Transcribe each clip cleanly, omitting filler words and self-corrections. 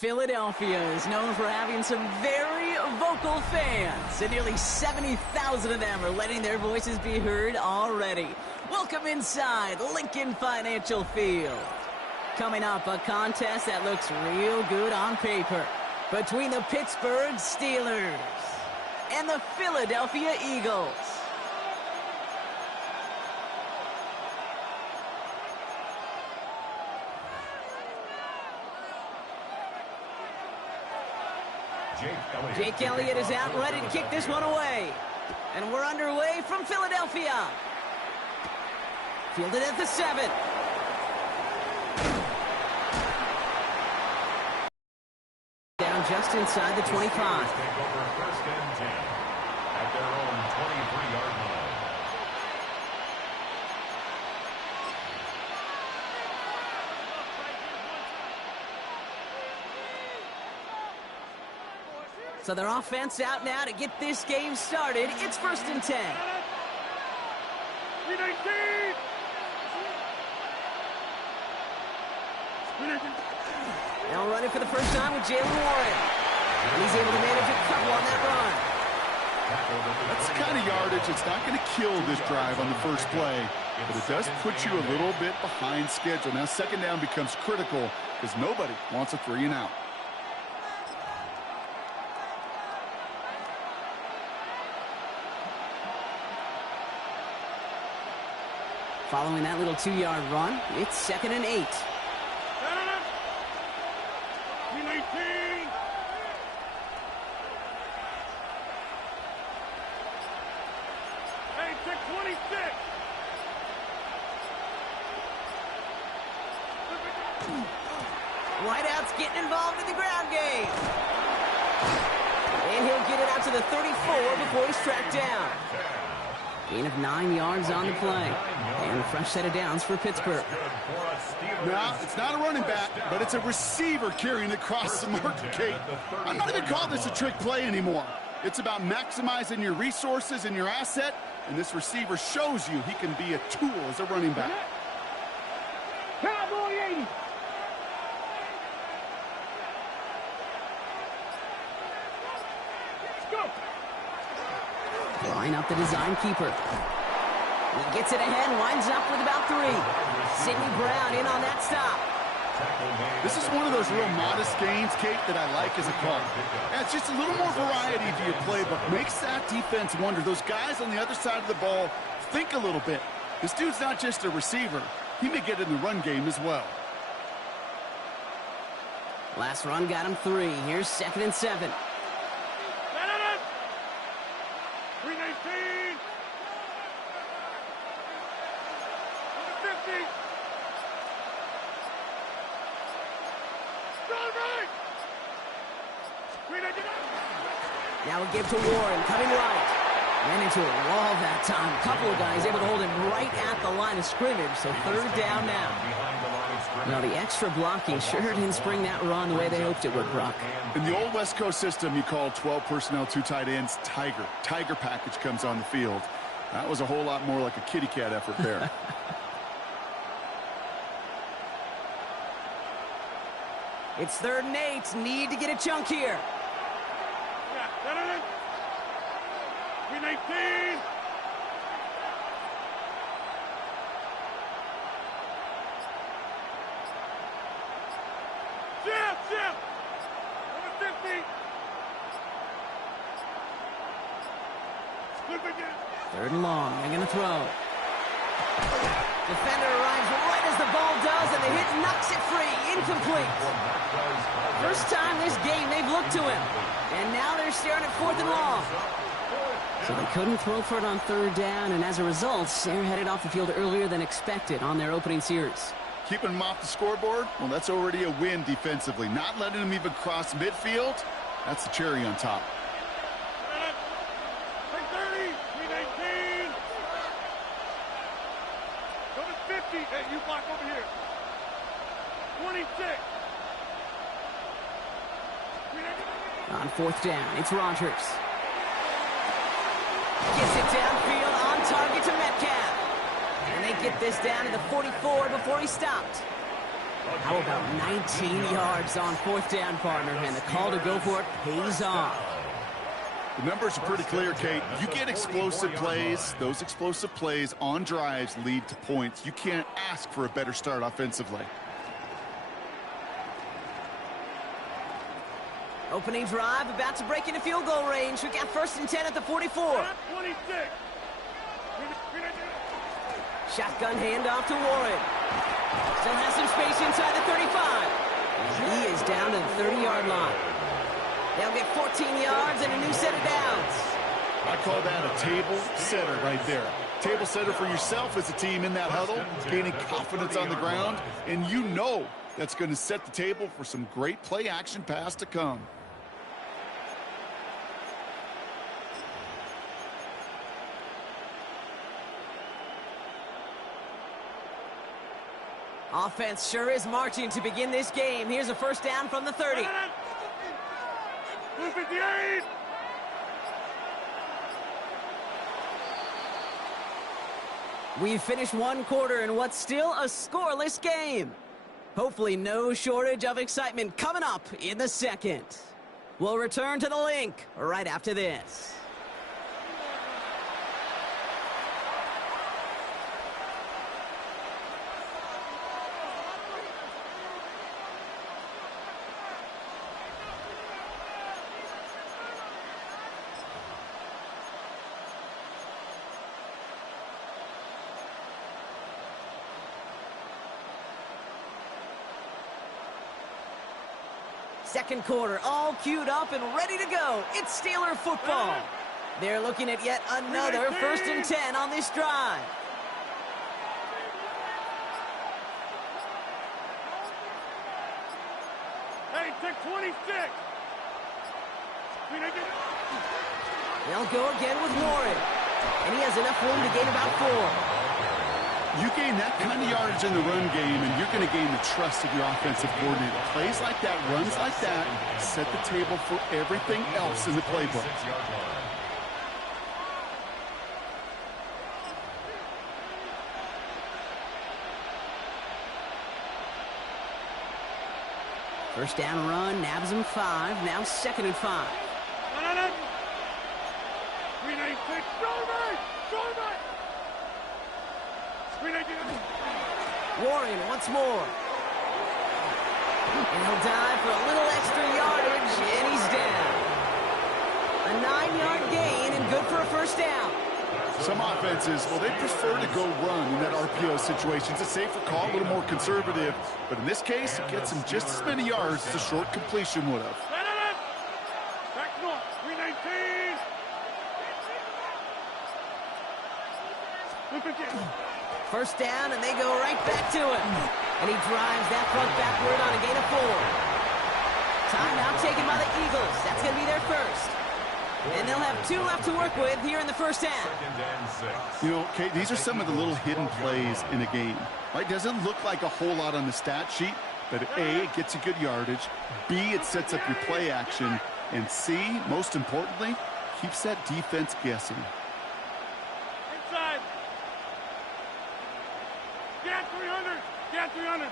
Philadelphia is known for having some very vocal fans, and nearly 70,000 of them are letting their voices be heard already. Welcome inside Lincoln Financial Field. Coming up, a contest that looks real good on paper between the Pittsburgh Steelers and the Philadelphia Eagles. Jake Elliott is out ready to kick this one away. And we're underway from Philadelphia. Fielded at the 7. Down just inside the 25. Take over first and 10 at their own 23-yard line. So their offense out now to get this game started. It's first and 10. Now running for the first time with Jalen Warren. And he's able to manage a couple on that run. That's the kind of yardage it's not going to kill this drive on the first play, but it does put you a little bit behind schedule. Now second down becomes critical because nobody wants a 3 and out. Following that little 2-yard run, it's second and 8. Whiteout's getting involved in the ground game. And he'll get it out to the 34 before he's tracked down. Gain of 9 yards on the play. And a fresh set of downs for Pittsburgh. Now, it's not a running back, but it's a receiver carrying across the market, Kate. I'm not even calling this a trick play anymore. It's about maximizing your resources and your asset, and this receiver shows you he can be a tool as a running back. Cowboy 80. Let's go. Line up the design keeper. He gets it ahead, winds up with about 3. Sidney Brown in on that stop. This is one of those real modest gains, Kate, that I like as a call. Yeah, it's just a little more variety to your playbook. Makes that defense wonder. Those guys on the other side of the ball think a little bit. This dude's not just a receiver. He may get in the run game as well. Last run got him 3. Here's second and 7. 319. 50. Now a give to Warren, coming right. Ran into a wall that time. A couple of guys able to hold him right at the line of scrimmage, so third down now. Now the extra blocking sure didn't spring that run the way they hoped it would, Brock. In the old West Coast system, you call 12 personnel, 2 tight ends, Tiger. Tiger package comes on the field. That was a whole lot more like a kitty cat effort there. It's third and 8. Need to get a chunk here. 319. Jim. Number 50. Slip again. Third and long. They're going to throw. Defender arrives right as the ball does, and the hit knocks it free. Incomplete. First time this game they've looked to him. And now they're staring at 4th and long. So they couldn't throw for it on third down, and as a result, they're headed off the field earlier than expected on their opening series. Keeping him off the scoreboard, well, that's already a win defensively. Not letting him even cross midfield, that's the cherry on top. 30, 319. Go to 50. Hey, you block over here. 26. On 4th down, it's Rodgers. Gets it downfield, on target to Metcalf. And they get this down to the 44 before he stopped. How about 19 yards on fourth down, partner? And the call to go for it pays off. The numbers are pretty clear, Kate. You get explosive plays. Those explosive plays on drives lead to points. You can't ask for a better start offensively. Opening drive, about to break into field goal range. We got 1st and 10 at the 44. 26. Shotgun handoff to Warren. Still has some space inside the 35. He is down to the 30-yard line. They'll get 14 yards and a new set of downs. I call that a table setter right there. Table setter for yourself as a team in that huddle, gaining confidence on the ground, and you know that's going to set the table for some great play action pass to come. Offense sure is marching to begin this game. Here's a 1st down from the 30. 258. We've finished one quarter in what's still a scoreless game. Hopefully no shortage of excitement coming up in the second. We'll return to the link right after this. Second quarter, all queued up and ready to go. It's Steeler football. They're looking at yet another 1st and 10 on this drive. Hey, take 26. They'll go again with Warren. And he has enough room to gain about 4. You gain that kind of yardage in the run game, and you're going to gain the trust of your offensive coordinator. Plays like that, runs like that, set the table for everything else in the playbook. First down run, nabs him 5. Now 2nd and 5. No. 396. Warren once more. And he'll dive for a little extra yardage, and he's down. A 9-yard gain and good for a 1st down. Some offenses, well, they prefer to go run in that RPO situation. It's a safer call, a little more conservative. But in this case, it gets him just as many yards as a short completion would have. Back north. 319. 258. 1st down, and they go right back to it. And he drives that front backward on a gain of 4. Timeout taken by the Eagles. That's going to be their first. And they'll have 2 left to work with here in the 1st half. You know, Kate, these are some of the little hidden plays in a game. Right? Doesn't look like a whole lot on the stat sheet, but A, it gets you good yardage. B, it sets up your play action. And C, most importantly, keeps that defense guessing. Inside. Get 300. Get 300.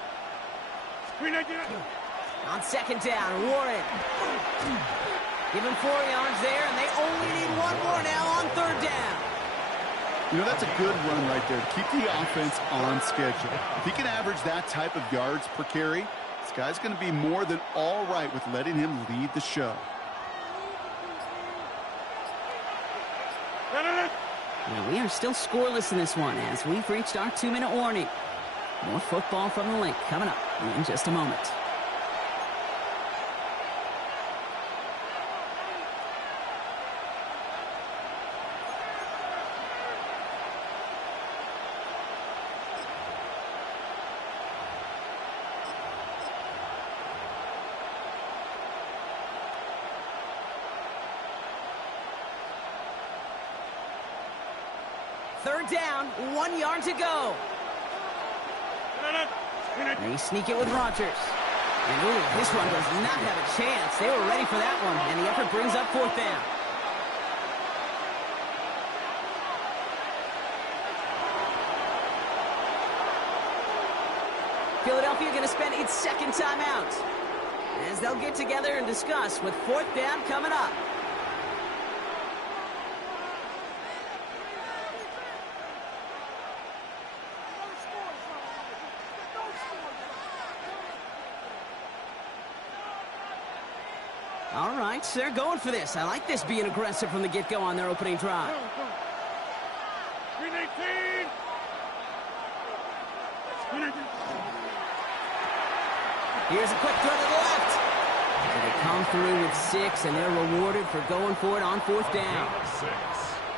399. On 2nd down, Warren. Give him 4 yards there, and they only need 1 more now on 3rd down. You know, that's a good run right there to keep the offense on schedule. If he can average that type of yards per carry, this guy's going to be more than all right with letting him lead the show. Now, we are still scoreless in this one as we've reached our 2-minute warning. More football from the link coming up in just a moment. Third down, 1 yard to go. They sneak it with Rodgers. And ooh, this one does not have a chance. They were ready for that one, and the effort brings up 4th down. Philadelphia going to spend its second timeout as they'll get together and discuss with fourth down coming up. All right, so they're going for this. I like this being aggressive from the get-go on their opening drive. Green 18. Here's a quick throw to the left. So they come through with 6, and they're rewarded for going for it on fourth down.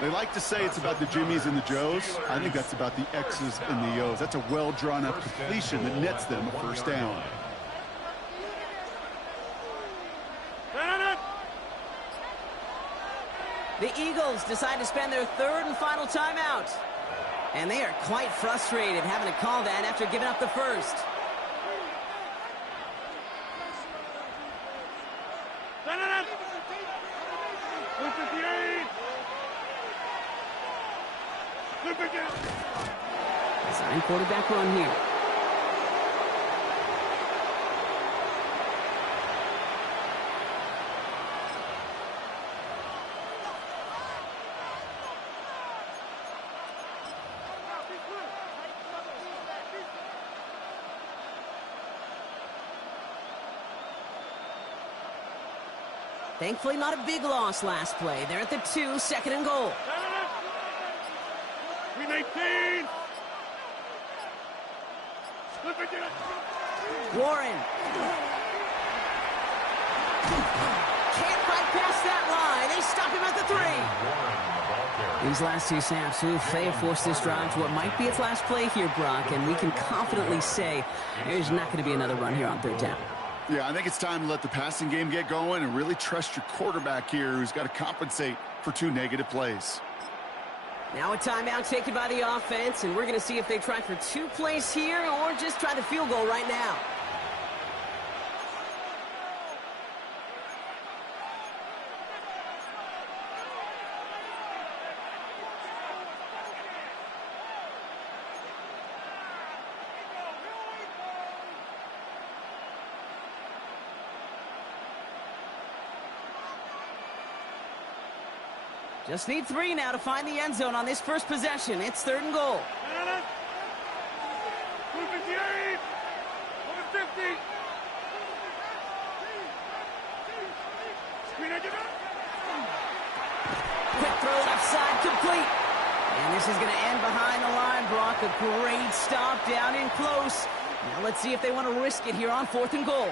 They like to say it's about the Jimmies and the Joes. I think that's about the X's and the O's. That's a well-drawn-up completion that nets them a first down. The Eagles decide to spend their third and final timeout. And they are quite frustrated having to call that after giving up the first. Design quarterback run here. Thankfully, not a big loss last play. They're at the 2, second and goal. Green 18. Warren. Can't fight past that line. They stop him at the 3. These last 2 snaps, they have forced this drive to what might be its last play here, Brock, and we can confidently say there's not going to be another run here on third down. Yeah, I think it's time to let the passing game get going and really trust your quarterback here, who's got to compensate for 2 negative plays. Now a timeout taken by the offense, and we're going to see if they try for 2 plays here or just try the field goal right now. Just need 3 now to find the end zone on this first possession. It's third and goal. 258. 50. Quick throw left side, complete. And this is going to end behind the line, Brock. A great stop down in close. Now let's see if they want to risk it here on fourth and goal.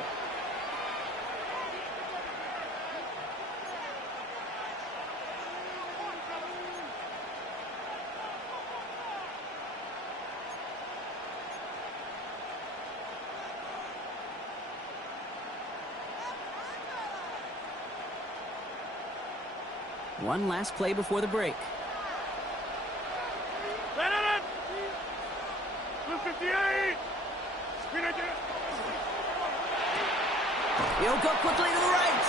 One last play before the break. 258. He'll go quickly to the right.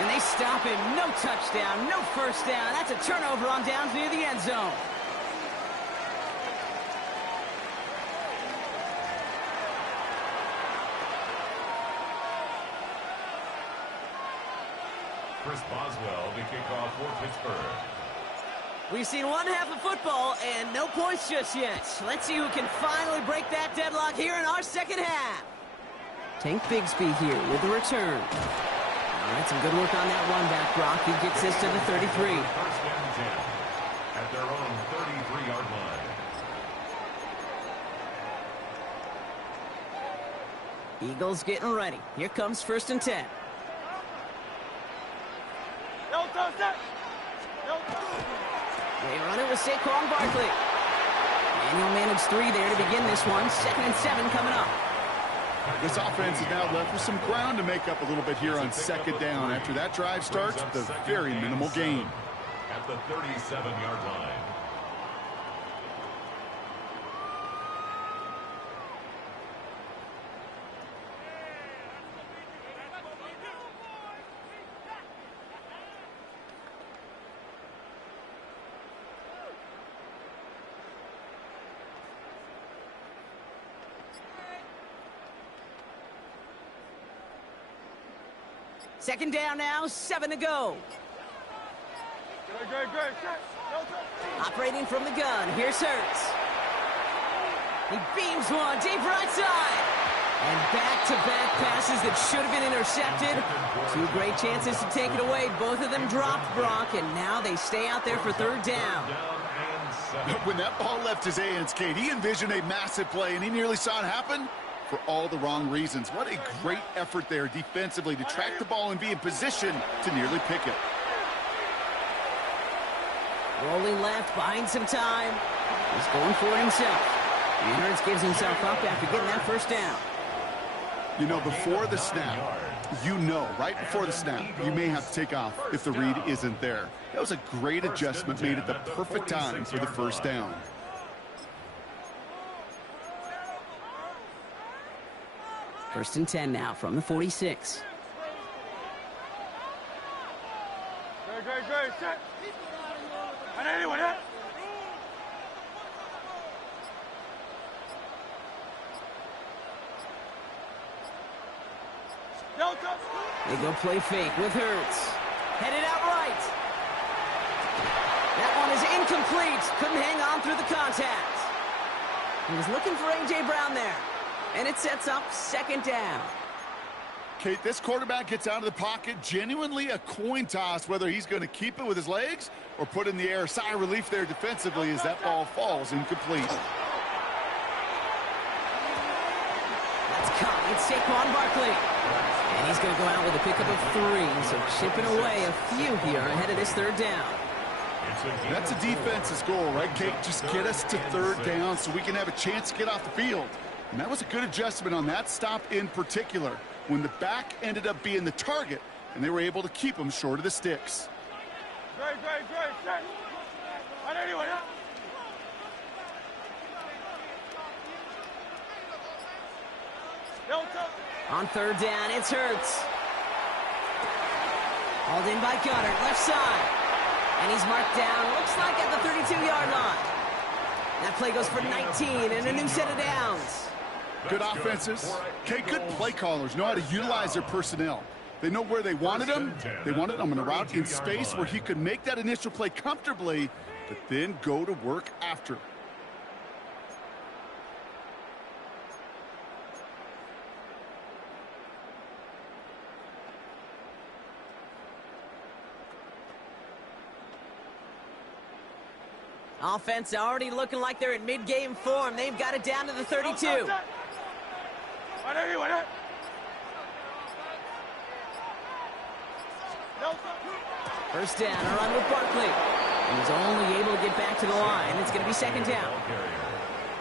And they stop him. No touchdown, no first down. That's a turnover on downs near the end zone. Chris Boswell to kick off for Pittsburgh. We've seen one half of football and no points just yet. Let's see who can finally break that deadlock here in our second half. Tank Bigsby here with the return. All right, some good work on that run back, Brock. He gets this to the 33. First and 10 at their own 33-yard line. Eagles getting ready. Here comes first and 10. They run it with Saquon Barkley. And he'll manage 3 there to begin this one. Second and 7 coming up. This offense is now left with some ground to make up a little bit here on second down after that drive starts with a very minimal gain. At the 37-yard line. Second down now, 7 to go. Good. Operating from the gun, here's Hurts. He beams one, deep right side. And back-to-back passes that should have been intercepted. Two great chances to take it away. Both of them dropped, Brock, and now they stay out there for third down. When that ball left his hands, Kate, he envisioned a massive play, and he nearly saw it happen for all the wrong reasons. What a great effort there defensively to track the ball and be in position to nearly pick it. Rolling left, buying some time. He's going for it himself. And Hurts gives himself up after getting that first down. You know, before the snap, right before the snap, you may have to take off if the read isn't there. That was a great adjustment made at the perfect time for the first down. First and 10 now from the 46. Good. Set. And anyone, huh? They go play fake with Hurts. Headed out right. That one is incomplete. Couldn't hang on through the contact. He was looking for A.J. Brown there. And it sets up second down. Kate, this quarterback gets out of the pocket, genuinely a coin toss, whether he's going to keep it with his legs or put it in the air. Sigh of relief there defensively as that ball falls incomplete. That's caught. It's Saquon Barkley. And he's going to go out with a pickup of 3, so chipping away a few here ahead of this third down. That's a defense's goal, right, Kate? Just get us to third down so we can have a chance to get off the field. And that was a good adjustment on that stop in particular, when the back ended up being the target, and they were able to keep him short of the sticks. Great. Set. And anyone, huh? On third down, it's Hurts. Hauled in by Gunner, left side. And he's marked down, looks like at the 32-yard line. That play goes for 19 and a new set of downs. Good offenses. Okay, good play callers know how to utilize their personnel. They know where they wanted him. They wanted him on a route in space where he could make that initial play comfortably, but then go to work after. Offense already looking like they're in mid-game form. They've got it down to the 32. First down, a run with Barkley. And he's only able to get back to the line. It's going to be second down.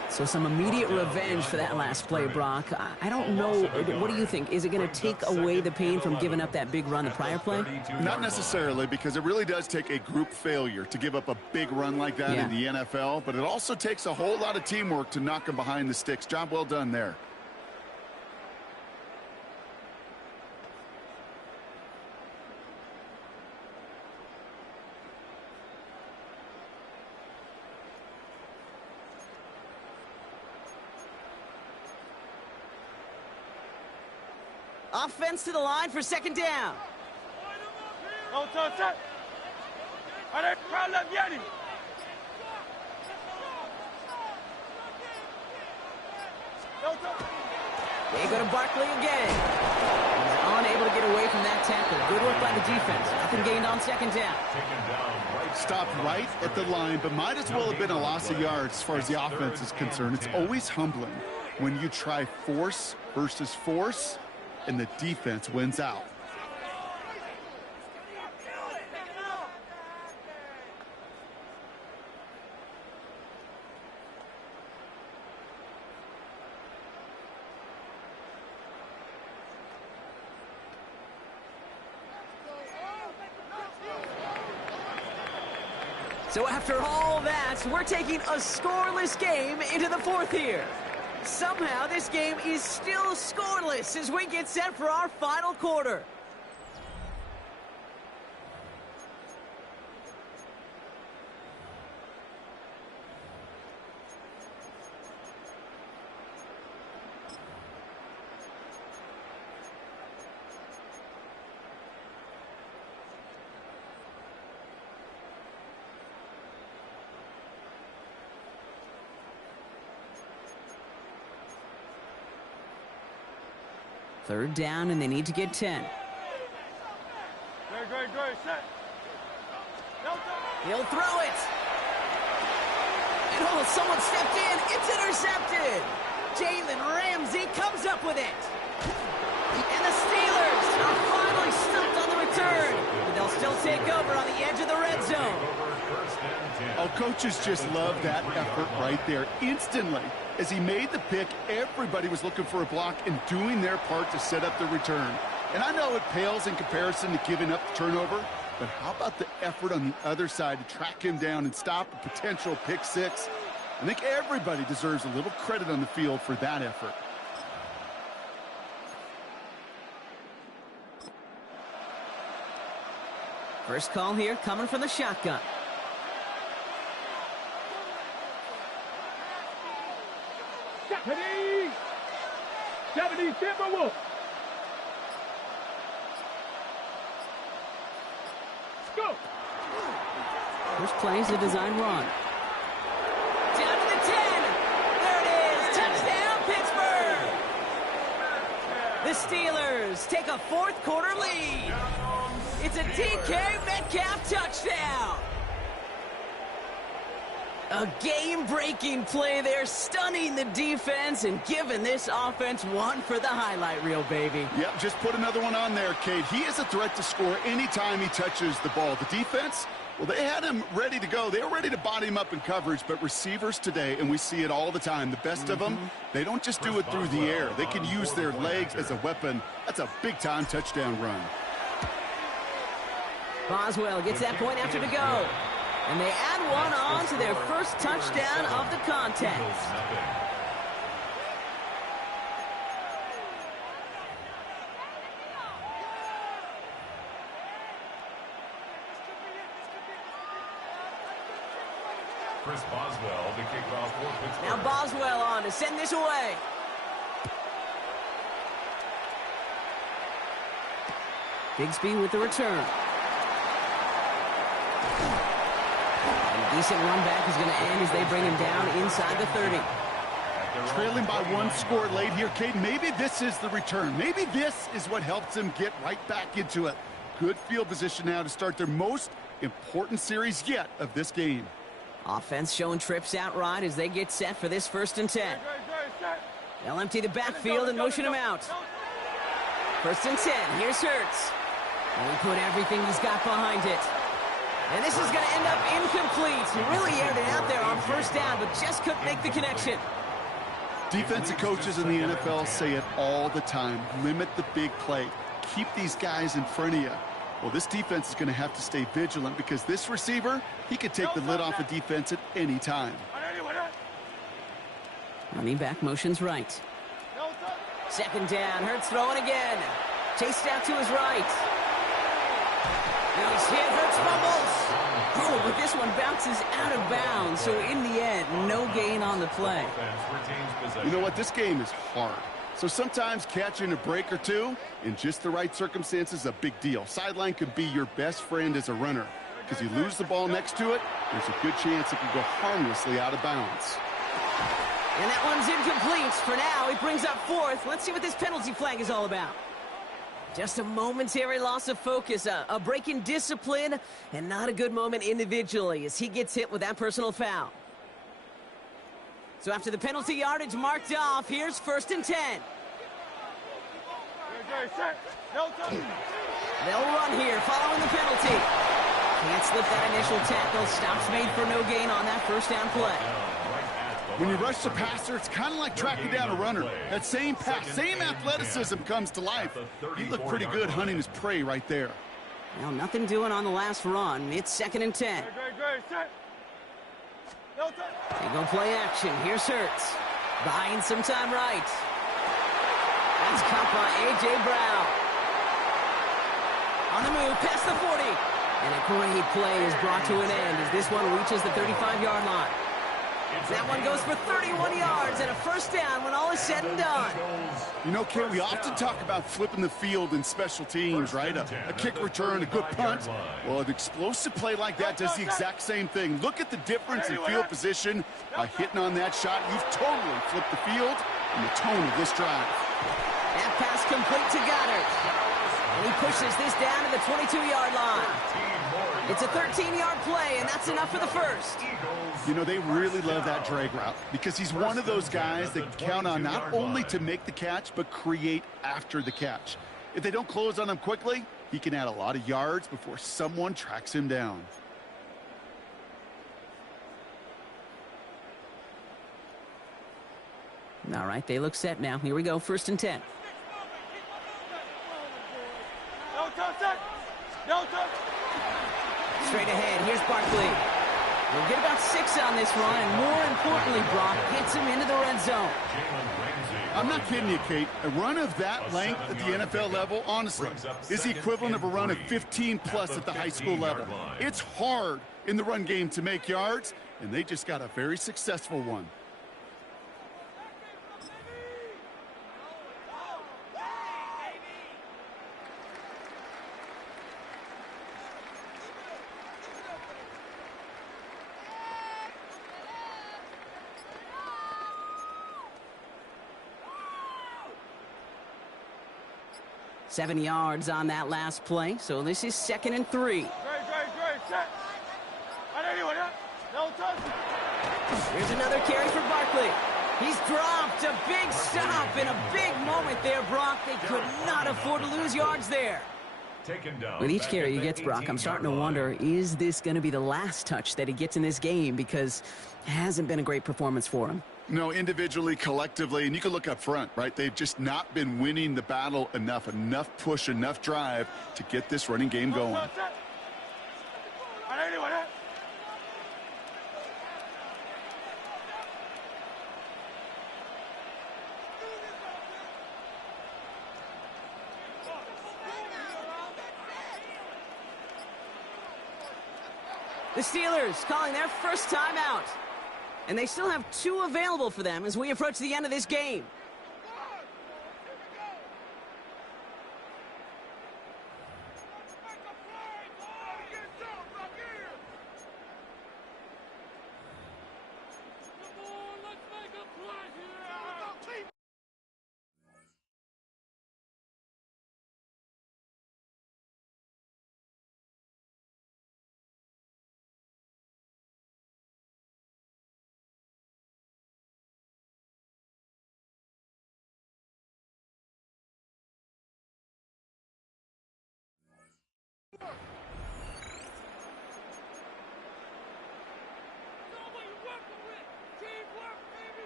So some immediate revenge for that last play, Brock. I don't know. What do you think? Is it going to take away the pain from giving up that big run the prior play? Not necessarily, because it really does take a group failure to give up a big run like that in the NFL. But it also takes a whole lot of teamwork to knock him behind the sticks. Job well done there. Offense to the line for second down. They go to Barkley again. He's unable to get away from that tackle. Good work by the defense. Nothing gained on second down. Stopped right at the line, but might as well have been a loss of yards as far as the offense is concerned. It's always humbling when you try force versus force, and the defense wins out. So after all that, we're taking a scoreless game into the fourth here. Somehow this game is still scoreless as we get set for our final quarter. 3rd down, and they need to get 10. Great, set. He'll throw it. And oh, someone stepped in. It's intercepted. Jalen Ramsey comes up with it. And the Steelers are finally stumped on the return. But they'll still take over on the edge of the red zone. Oh, coaches just love that effort right there. Instantly, as he made the pick, everybody was looking for a block and doing their part to set up the return. And I know it pales in comparison to giving up the turnover, but how about the effort on the other side to track him down and stop a potential pick six? I think everybody deserves a little credit on the field for that effort. First call here coming from the shotgun. Japanese Timberwolves. Go. First play is a design run. Down to the 10. There it is. Touchdown, Pittsburgh. The Steelers take a 4th quarter lead. It's a DK Metcalf touchdown. A game-breaking play there, stunning the defense and giving this offense one for the highlight reel, baby. Yep, just put another one on there, Cade. He is a threat to score anytime he touches the ball. The defense, well, they had him ready to go. They were ready to body him up in coverage, but receivers today, and we see it all the time, the best of them, they don't just do it through the air. They can use their legs as a weapon. That's a big-time touchdown run. Boswell gets that point after to go. And they add one on to their first touchdown of the contest. Chris Boswell to kick off for Pittsburgh. Now Boswell on to send this away. Bigsby with the return. Decent run back is going to end as they bring him down inside the 30. Trailing by 1 score late here, Cade. Maybe this is the return. Maybe this is what helps them get right back into it. Good field position now to start their most important series yet of this game. Offense showing trips out right as they get set for this 1st and 10. They'll empty the backfield and motion him out. 1st and 10. Here's Hurts. And he put everything he's got behind it. And this is going to end up incomplete. He really aired it out there on 1st down, but just couldn't make the connection. Defensive coaches in the NFL say it all the time. Limit the big play. Keep these guys in front of you. Well, this defense is going to have to stay vigilant because this receiver, he could take the lid off a defense at any time. Running back motions right. 2nd down. Hurts throwing again. Chased out to his right. Now he's hit. Hurts fumbles. Oh, but this one bounces out of bounds. So in the end, no gain on the play. You know what? This game is hard. So sometimes catching a break or two in just the right circumstances is a big deal. Sideline could be your best friend as a runner because you lose the ball next to it, there's a good chance it can go harmlessly out of bounds. And that one's incomplete. For now, he brings up 4th. Let's see what this penalty flag is all about. Just a momentary loss of focus, a break in discipline, and not a good moment individually as he gets hit with that personal foul. So after the penalty yardage marked off, here's 1st and 10. They'll run here following the penalty. Can't slip that initial tackle. Stops made for no gain on that 1st down play. When you rush the passer, it's kind of like tracking down a runner. That same pass, same athleticism comes to life. He looked pretty good hunting his prey right there. Well, nothing doing on the last run. It's 2nd and 10. They go play action. Here's Hurts. Buying some time right. That's caught by A.J. Brown. On the move, past the 40. And a great play is brought to an end as this one reaches the 35-yard line. That one goes for 31 yards and a 1st down when all is said and done. You know, Kate, we often talk about flipping the field in special teams, right? A kick return, a good punt. Well, an explosive play like that does the exact same thing. Look at the difference in field position. By hitting on that shot, you've totally flipped the field and the tone of this drive. That pass complete to Goddard. And he pushes this down to the 22-yard line. It's a 13-yard play, and that's enough for the first. You know, they really love that drag route because he's one of those guys that count on not only to make the catch, but create after the catch. If they don't close on him quickly, he can add a lot of yards before someone tracks him down. All right, they look set now. Here we go, 1st and 10. No touch. No touch. Straight ahead, here's Barkley. We'll get about 6 on this run, and more importantly, Brock gets him into the red zone. I'm not kidding you, Kate. A run of that length at the NFL level, honestly, is the equivalent of a run of 15-plus at the high school level. It's hard in the run game to make yards, and they just got a very successful one. Seven yards on that last play, so this is 2nd and 3. Great, set. No touch. Here's another carry for Barkley. He's dropped a big stop in a big moment there, Brock. They could not afford to lose yards there. With each carry he gets, Brock, I'm starting to wonder, is this going to be the last touch that he gets in this game? Because it hasn't been a great performance for him. No, individually, collectively, and you can look up front, right? They've just not been winning the battle enough push, enough drive to get this running game going. The Steelers calling their first timeout. And they still have 2 available for them as we approach the end of this game.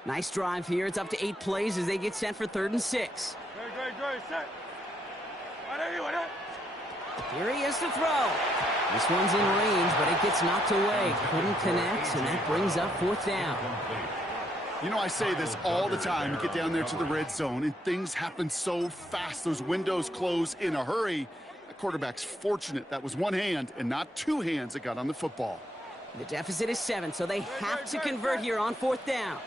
Nice drive here. It's up to 8 plays as they get sent for 3rd and 6. Great, set. Here he is to throw. This one's in range, but it gets knocked away. Couldn't connect, and that brings up 4th down. You know, I say this all the time. You get down there to the red zone, and things happen so fast. Those windows close in a hurry. The quarterback's fortunate that was one hand and not 2 hands that got on the football. The deficit is 7, so they have to convert here on 4th down.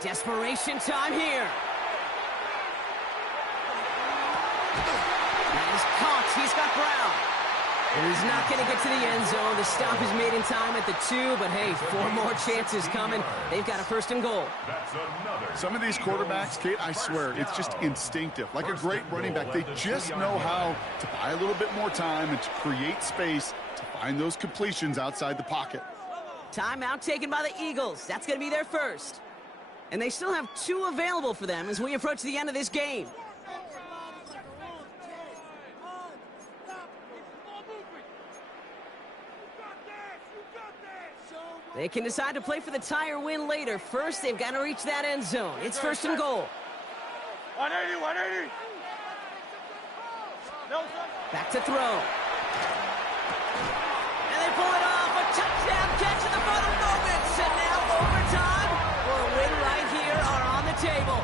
Desperation time here. That is caught. He's got Brown. And he's not going to get to the end zone. The stop is made in time at the 2, but hey, 4 more chances coming. They've got a 1st and goal. Some of these quarterbacks, Kate, I swear, it's just instinctive. Like a great running back, they just know how to buy a little bit more time and to create space to find those completions outside the pocket. Timeout taken by the Eagles. That's going to be their first. And they still have 2 available for them as we approach the end of this game. They can decide to play for the tie or win later. First, they've got to reach that end zone. It's 1st and goal. 180. Back to throw. And they pull it off. A touchdown catch in the final moments. And now overtime or a win right here are on the table.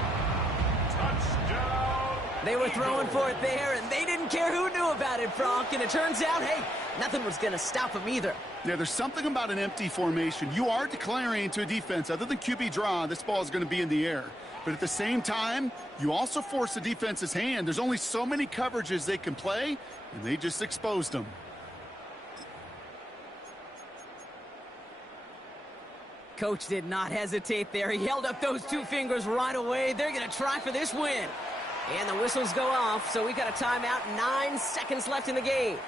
Touchdown. They were throwing for it there, and they didn't care who knew about it, Frank. And it turns out, hey, nothing was going to stop them either. Yeah, there's something about an empty formation. You are declaring to a defense, other than QB draw, this ball is going to be in the air. But at the same time, you also force the defense's hand. There's only so many coverages they can play, and they just exposed them. Coach did not hesitate there. He held up those two fingers right away. They're going to try for this win. And the whistles go off, so we got a timeout. 9 seconds left in the game.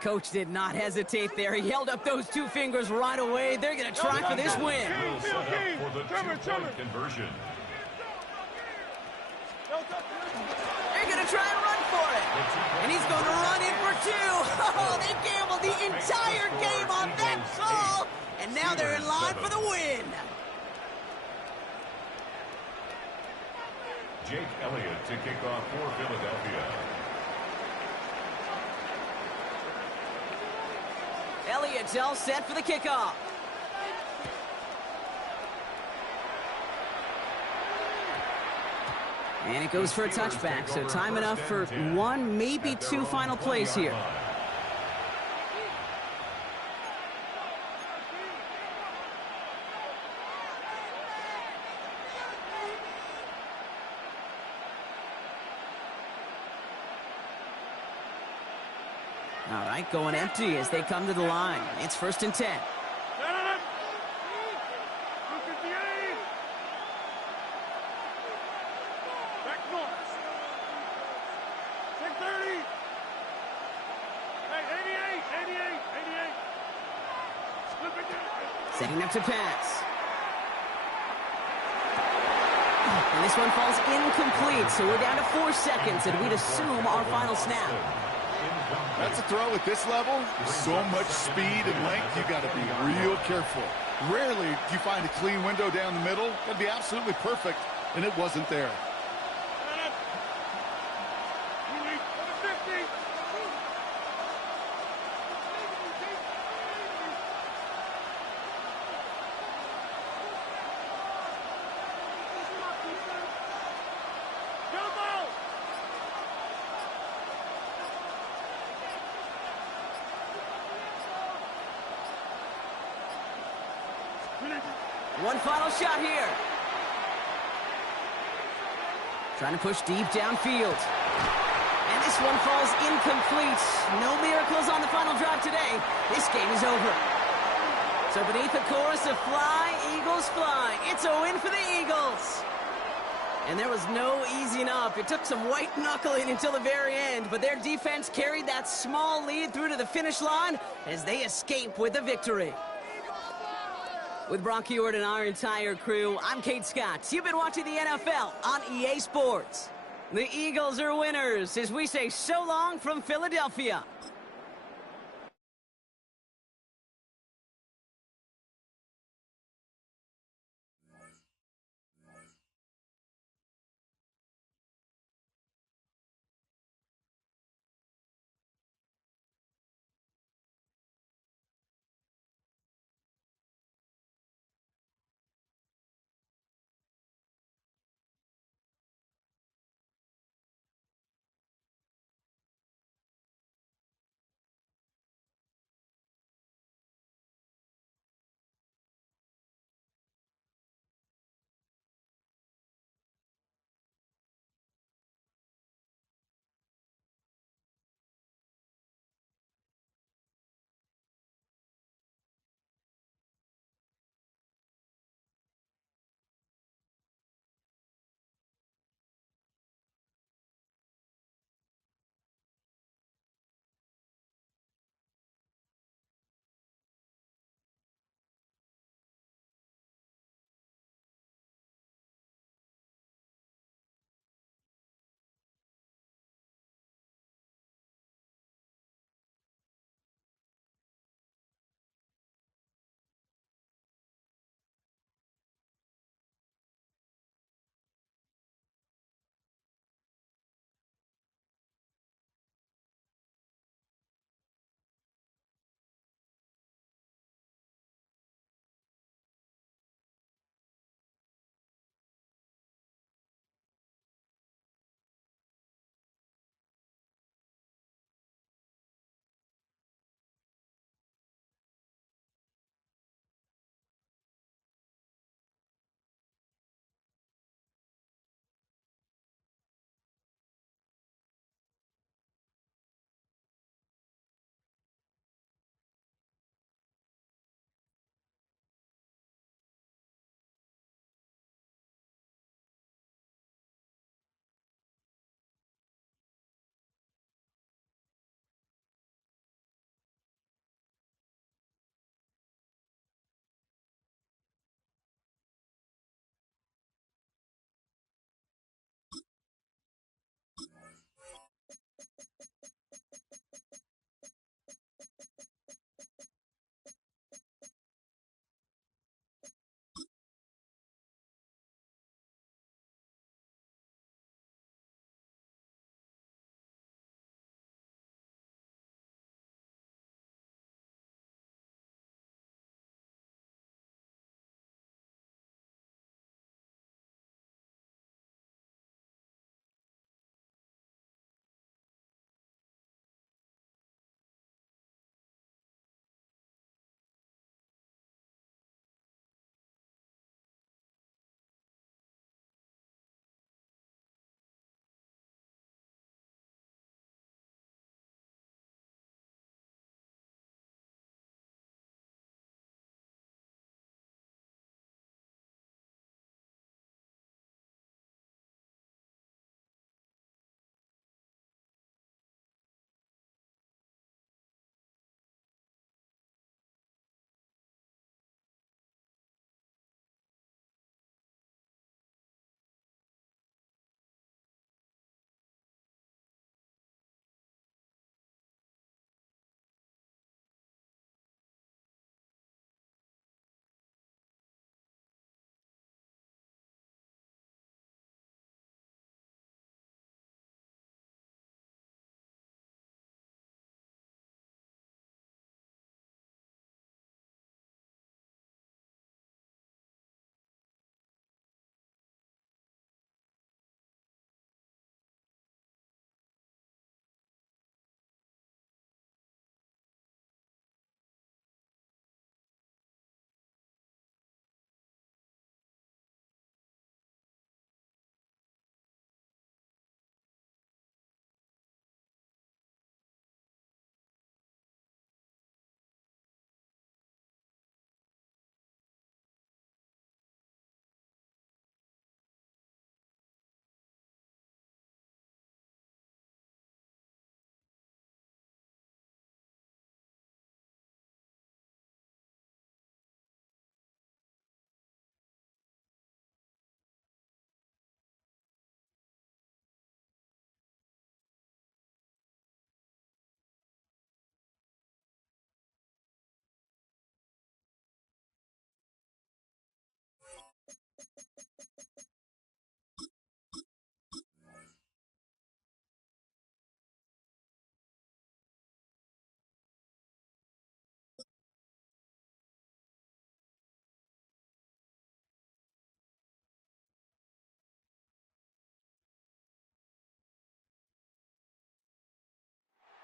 Coach did not hesitate there. He held up those two fingers right away. They're going to try for this win. Will set up for the two-point conversion. They're going to try and run for it. And he's going to run in for two. Oh, they gambled the entire game on that call. And now they're in line for the win. Jake Elliott to kick off for Philadelphia. Elliott's all set for the kickoff. And it goes for a touchback, so time enough for one, maybe two final plays here. All right, going empty as they come to the line. It's 1st and 10. Setting up to pass. And this one falls incomplete, so we're down to 4 seconds, and we'd assume our final snap. That's a throw at this level. So much speed and length, you got to be real careful. Rarely do you find a clean window down the middle. That'd be absolutely perfect, and it wasn't there. One final shot here. Trying to push deep downfield. And this one falls incomplete. No miracles on the final drive today. This game is over. So beneath the chorus of Fly, Eagles Fly, it's a win for the Eagles. And there was no easing up. It took some white knuckling until the very end, but their defense carried that small lead through to the finish line as they escape with the victory. With Brock Heward and our entire crew, I'm Kate Scott. You've been watching the NFL on EA Sports. The Eagles are winners as we say so long from Philadelphia.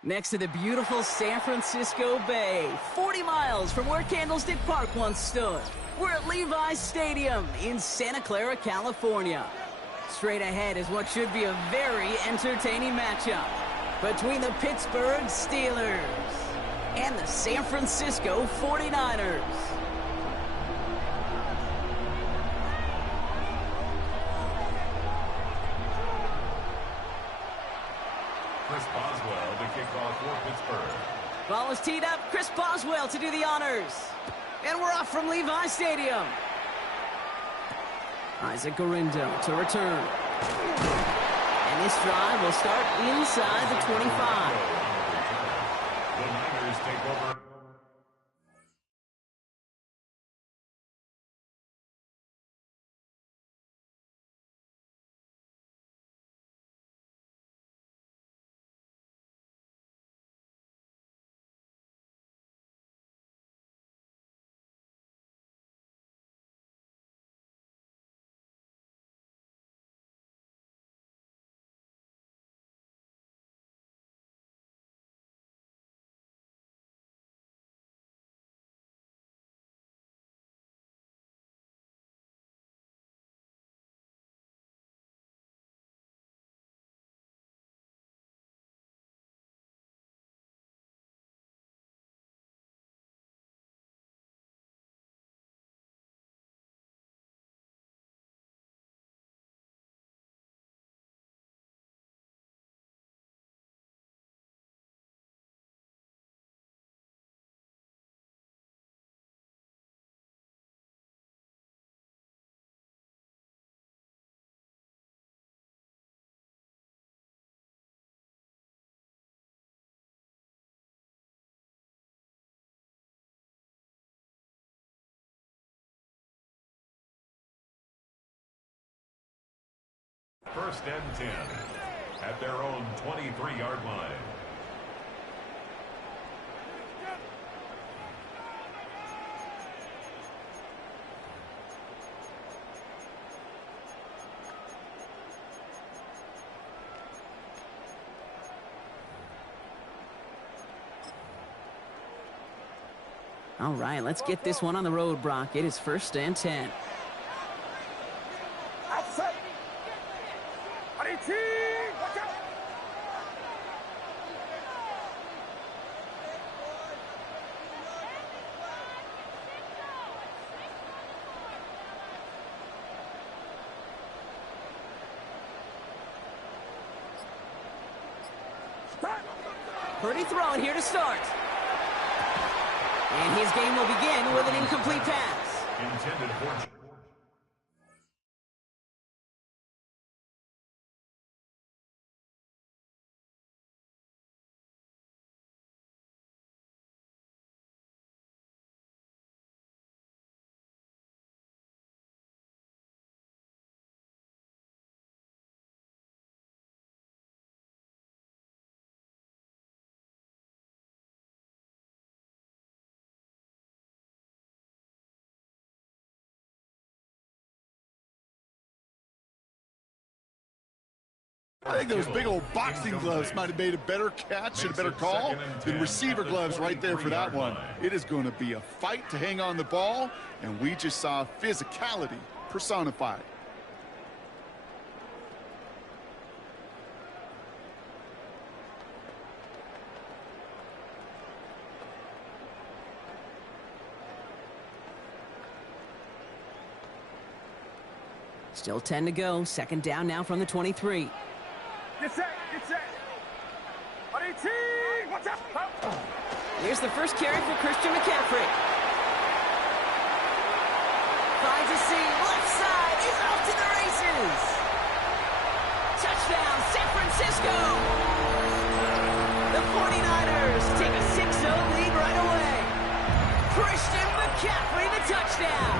Next to the beautiful San Francisco Bay, 40 miles from where Candlestick Park once stood. We're at Levi's Stadium in Santa Clara, California. Straight ahead is what should be a very entertaining matchup between the Pittsburgh Steelers and the San Francisco 49ers. Chris Boswell to kick off for Pittsburgh. Ball is teed up. Chris Boswell to do the honors. And we're off from Levi's Stadium. Isaac Gorindo to return. And this drive will start inside the 25. The Niners take over. First and 10 at their own 23-yard line. All right, let's get this one on the road, Brock. It is first and 10. Outside. Watch out. Purdy throwing here to start. And his game will begin with an incomplete pass. Intended for... I think those big old boxing gloves might have made a better catch and a better call than receiver gloves right there for that one. It is going to be a fight to hang on the ball, and we just saw physicality personified. Still 10 to go. Second down now from the 23. Get set. Watch out. Here's the first carry for Christian McCaffrey. Finds a seam. Left side. He's off to the races. Touchdown, San Francisco. The 49ers take a 6-0 lead right away. Christian McCaffrey, the touchdown.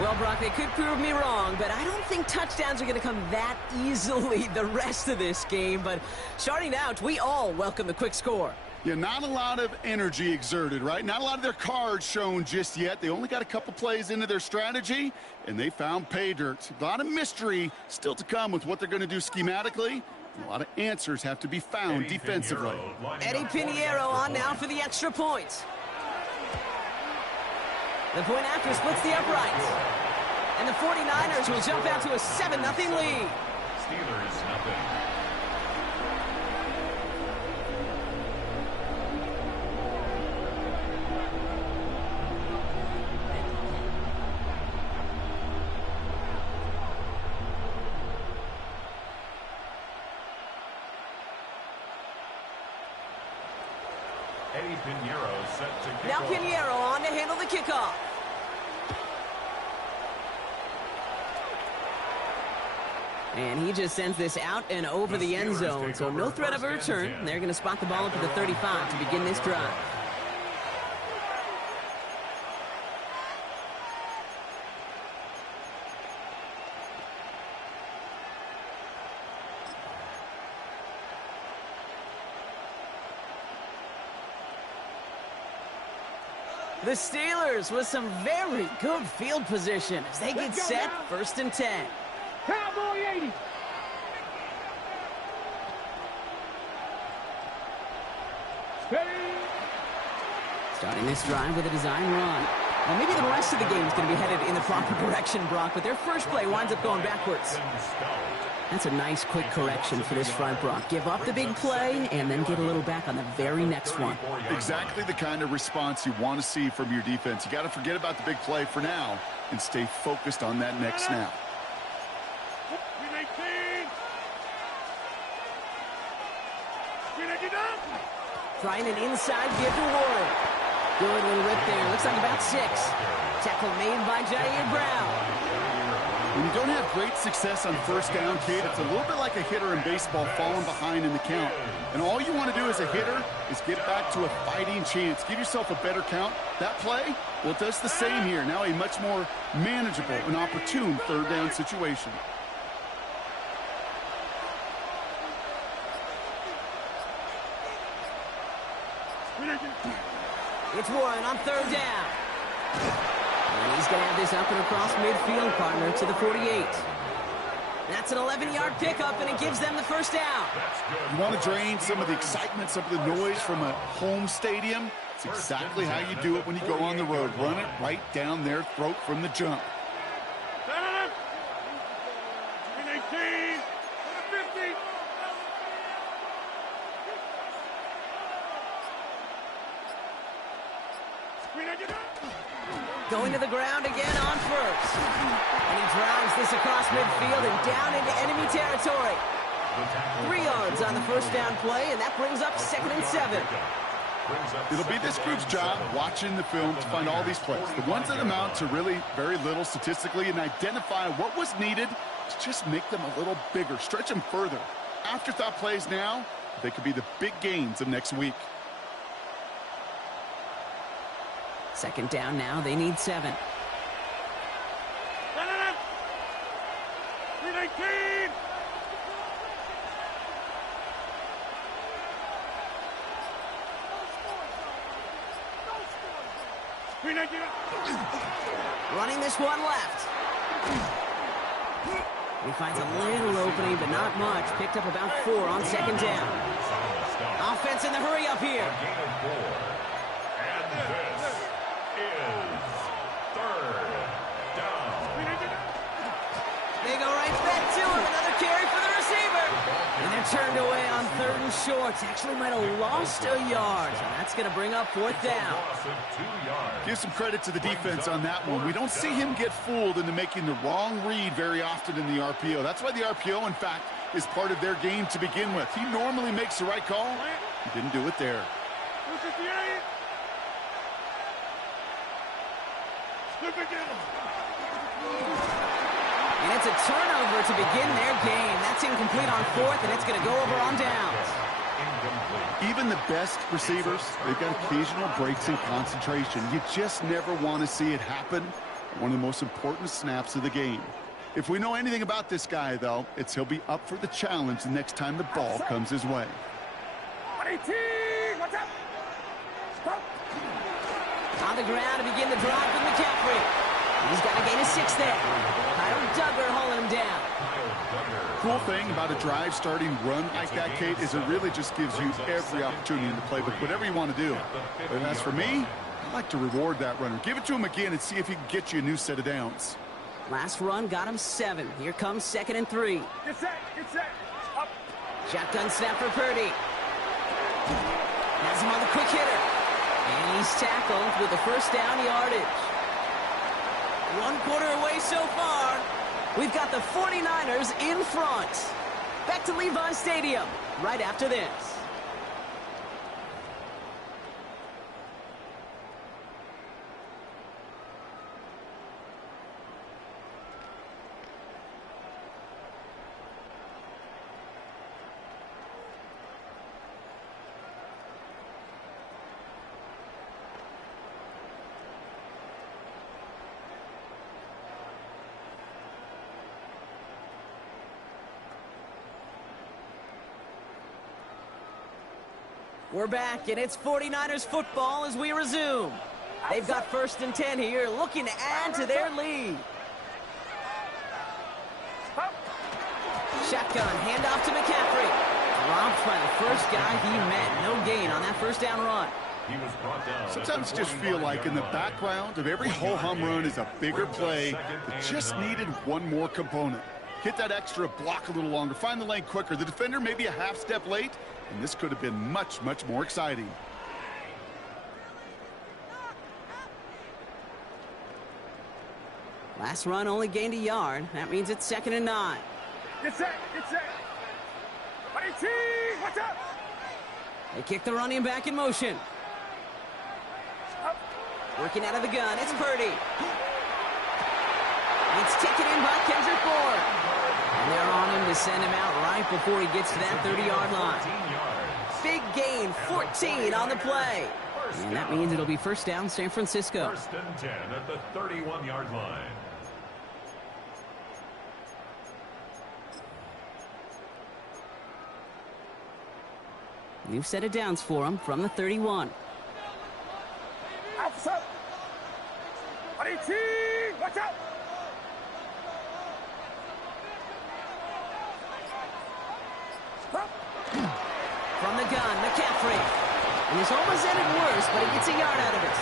Well, Brock, they could prove me wrong, but I don't think touchdowns are going to come that easily the rest of this game. But starting out, we all welcome the quick score. Yeah, not a lot of energy exerted, right? Not a lot of their cards shown just yet. They only got a couple plays into their strategy, and they found pay dirt. A lot of mystery still to come with what they're going to do schematically. A lot of answers have to be found defensively. Eddie Pinheiro on now for the extra point. The point after splits the uprights. And the 49ers will jump out to a 7-0 lead. Steelers nothing. Eddie Pinheiro set to kick Now off. Pinheiro on to handle the kickoff. And he just sends this out and over the end zone, so no threat of a return. They're going to spot the ball up at the 35 to begin this drive. The Steelers with some very good field position as they get set, 1st and 10. Cowboy 80. Steady. Starting this drive with a design run. Well, maybe the rest of the game is going to be headed in the proper direction, Brock, but their first play winds up going backwards. That's a nice, quick correction for this front, Brock. Give up the big play and then get a little back on the very next one. Exactly the kind of response you want to see from your defense. You got to forget about the big play for now and stay focused on that next snap. Trying an inside give to Warren. Good little rip there. Looks like about 6. Tackle made by Jair Brown. When you don't have great success on first down, kid, it's a little bit like a hitter in baseball falling behind in the count. And all you want to do as a hitter is get back to a fighting chance. Give yourself a better count. That play, well, it does the same here. Now a much more manageable and opportune third down situation. It's Warren on 3rd down. And he's going to have this up and across midfield, partner, to the 48. That's an 11-yard pickup, and it gives them the 1st down. You want to drain some of the excitement, some of the noise from a home stadium? It's exactly how you do it when you go on the road. Run it right down their throat from the jump. Going to the ground again on 1st. And he drives this across midfield and down into enemy territory. 3 yards on the 1st down play, and that brings up 2nd and 7. It'll be this group's job watching the film to find all these plays, the ones that amount to really very little statistically, and identify what was needed to just make them a little bigger, stretch them further. Afterthought plays now, they could be the big gains of next week. 2nd down now, they need 7. Running this one left. He finds a little opening, but not much. Picked up about 4 on 2nd down. Offense in the hurry up here. They go right back to him. Another carry for the receiver. And they're turned away on 3rd and short. Actually might have lost a yard. So that's going to bring up 4th down. Give some credit to the defense on that one. We don't see him get fooled into making the wrong read very often in the RPO. That's why the RPO, in fact, is part of their game to begin with. He normally makes the right call. He didn't do it there. And it's a turnover to begin their game. That's incomplete on 4th, and it's going to go over on downs. Even the best receivers, they've got occasional breaks in concentration. You just never want to see it happen. One of the most important snaps of the game. If we know anything about this guy, though, it's he'll be up for the challenge the next time the ball comes his way. On the ground to begin the drive from McCaffrey. He's got to gain a 6 there. Kyle Duggar hauling him second down. Cool thing about a drive starting run like that, Kate, is it really just gives you every opportunity in the playbook, whatever you want to do. But as for me, I like to reward that runner. Give it to him again and see if he can get you a new set of downs. Last run got him 7. Here comes 2nd and 3. Get set, up. Shotgun snap for Purdy. Has him on the quick hitter. And he's tackled with the first down yardage. 1 quarter away so far. We've got the 49ers in front. Back to Levi Stadium right after this. We're back, and it's 49ers football as we resume. They've got 1st and 10 here, looking to add to their lead. Shotgun, handoff to McCaffrey. Dropped by the first guy he met. No gain on that first down run. Sometimes just feel like in the background of every ho-hum run is a bigger play that just needed one more component. Hit that extra block a little longer, find the lane quicker. The defender maybe a half step late, and this could have been much, much more exciting. Last run only gained a yard. That means it's 2nd and 9. Get set. Watch out. They kick the running back in motion. Working out of the gun, it's Purdy. It's taken in by Kendrick Bourne. And they're on him to send him out right before he gets to that 30-yard line. Big gain, 14 on the play. And that means it'll be first down San Francisco. 1st and 10 at the 31-yard line. New set of downs for him from the 31. Outside. Watch out. From the gun, McCaffrey. And this almost ended worse, but he gets a yard out of it.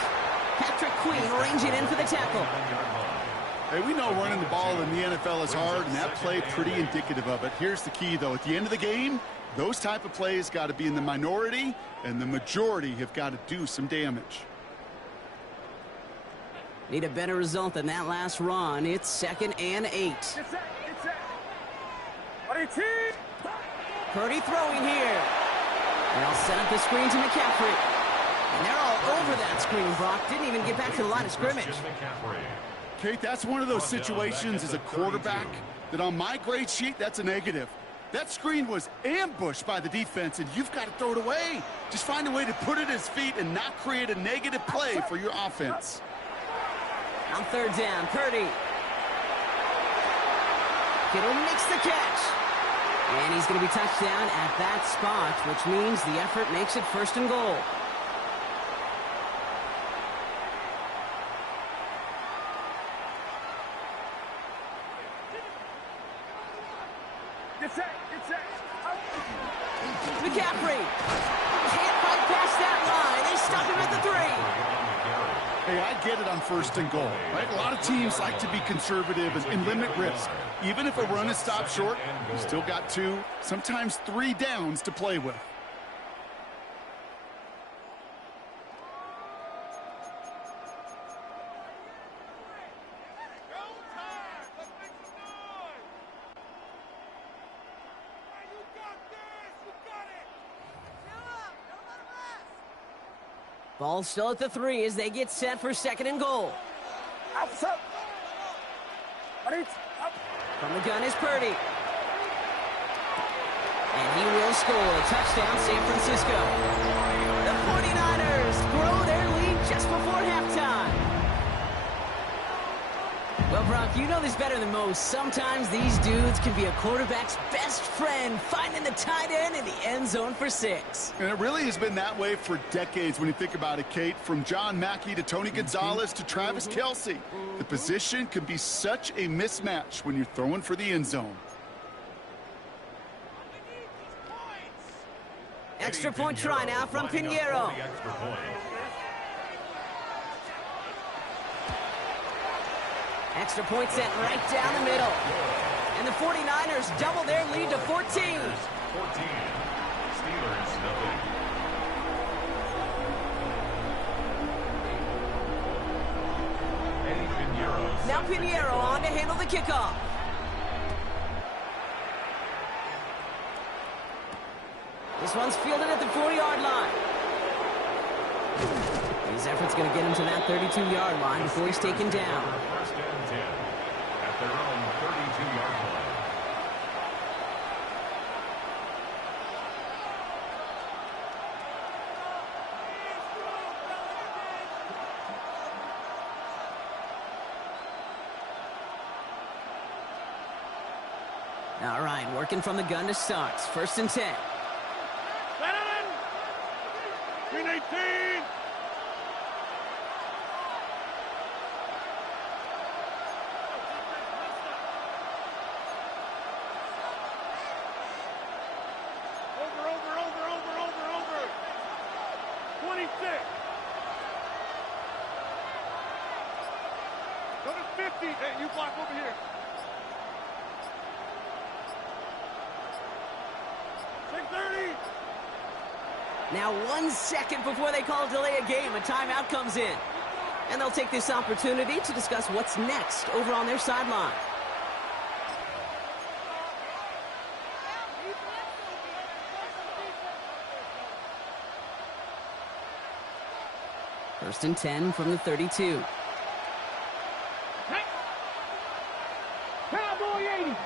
Patrick Queen ranging in for the tackle. Hey, we know running the ball in the NFL is hard, and that play pretty indicative of it. Here's the key, though. At the end of the game, those type of plays got to be in the minority, and the majority have got to do some damage. Need a better result than that last run. It's 2nd and 8. Get set. Purdy throwing here. They'll set up the screen to McCaffrey. And they're all over that screen, Brock. Didn't even get back to the line of scrimmage. Kate, that's one of those situations as a quarterback that on my grade sheet, that's a negative. That screen was ambushed by the defense, and you've got to throw it away. Just find a way to put it at his feet and not create a negative play for your offense. On 3rd down, Purdy. Kittle makes the catch. And he's going to be touched down at that spot, which means the effort makes it 1st and goal. Get set. McCaffrey can't fight past that line. They stop him at the 3. Hey, I get it on 1st and goal, right? A lot of teams like to be conservative and limit risk. Even if a run is stopped short, you still got 2, sometimes 3 downs to play with. Ball still at the 3 as they get set for 2nd and goal. Outside. From the gun is Purdy. And he will score. Touchdown, San Francisco. The 49ers grow their lead just before halftime. Well, Brock, you know this better than most. Sometimes these dudes can be a quarterback's best friend, finding the tight end in the end zone for 6. And it really has been that way for decades when you think about it, Kate. From John Mackey to Tony Gonzalez to Travis Kelce. The position can be such a mismatch when you're throwing for the end zone. Extra point try now from Pinheiro. Extra point sent right down the middle. And the 49ers double their lead to 14. 14. Steelers, nothing. Now Pinheiro on to handle the kickoff. This one's fielded at the 40-yard line. His effort's going to get him to that 32-yard line before he's taken down. First and 10 at their own 32-yard line. All right, working from the gun to start. First and 10. Green 18. Over. 26. Go to 50. Hey, you block over here. 6:30. Now 1 second before they call delay a game, a timeout comes in. And they'll take this opportunity to discuss what's next over on their sideline. First and 10 from the 32. Cowboy 80.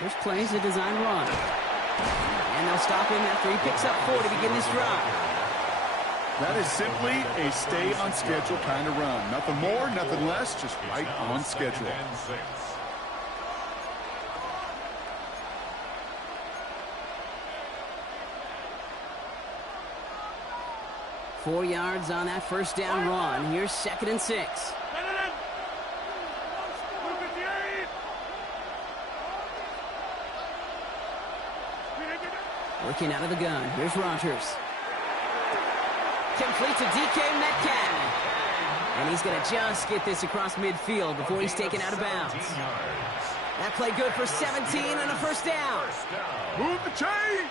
First play is a design run. And they'll stop him after he picks up 4 to begin this drive. That is simply a stay on schedule kind of run. Nothing more, nothing less, just right on schedule. And 6. 4 yards on that first down run. Here's 2nd and 6. Working out of the gun. Here's Rodgers. Complete to DK Metcalf. And he's going to just get this across midfield before he's taken out of bounds. That play good for 17 and a first down. Move the chains!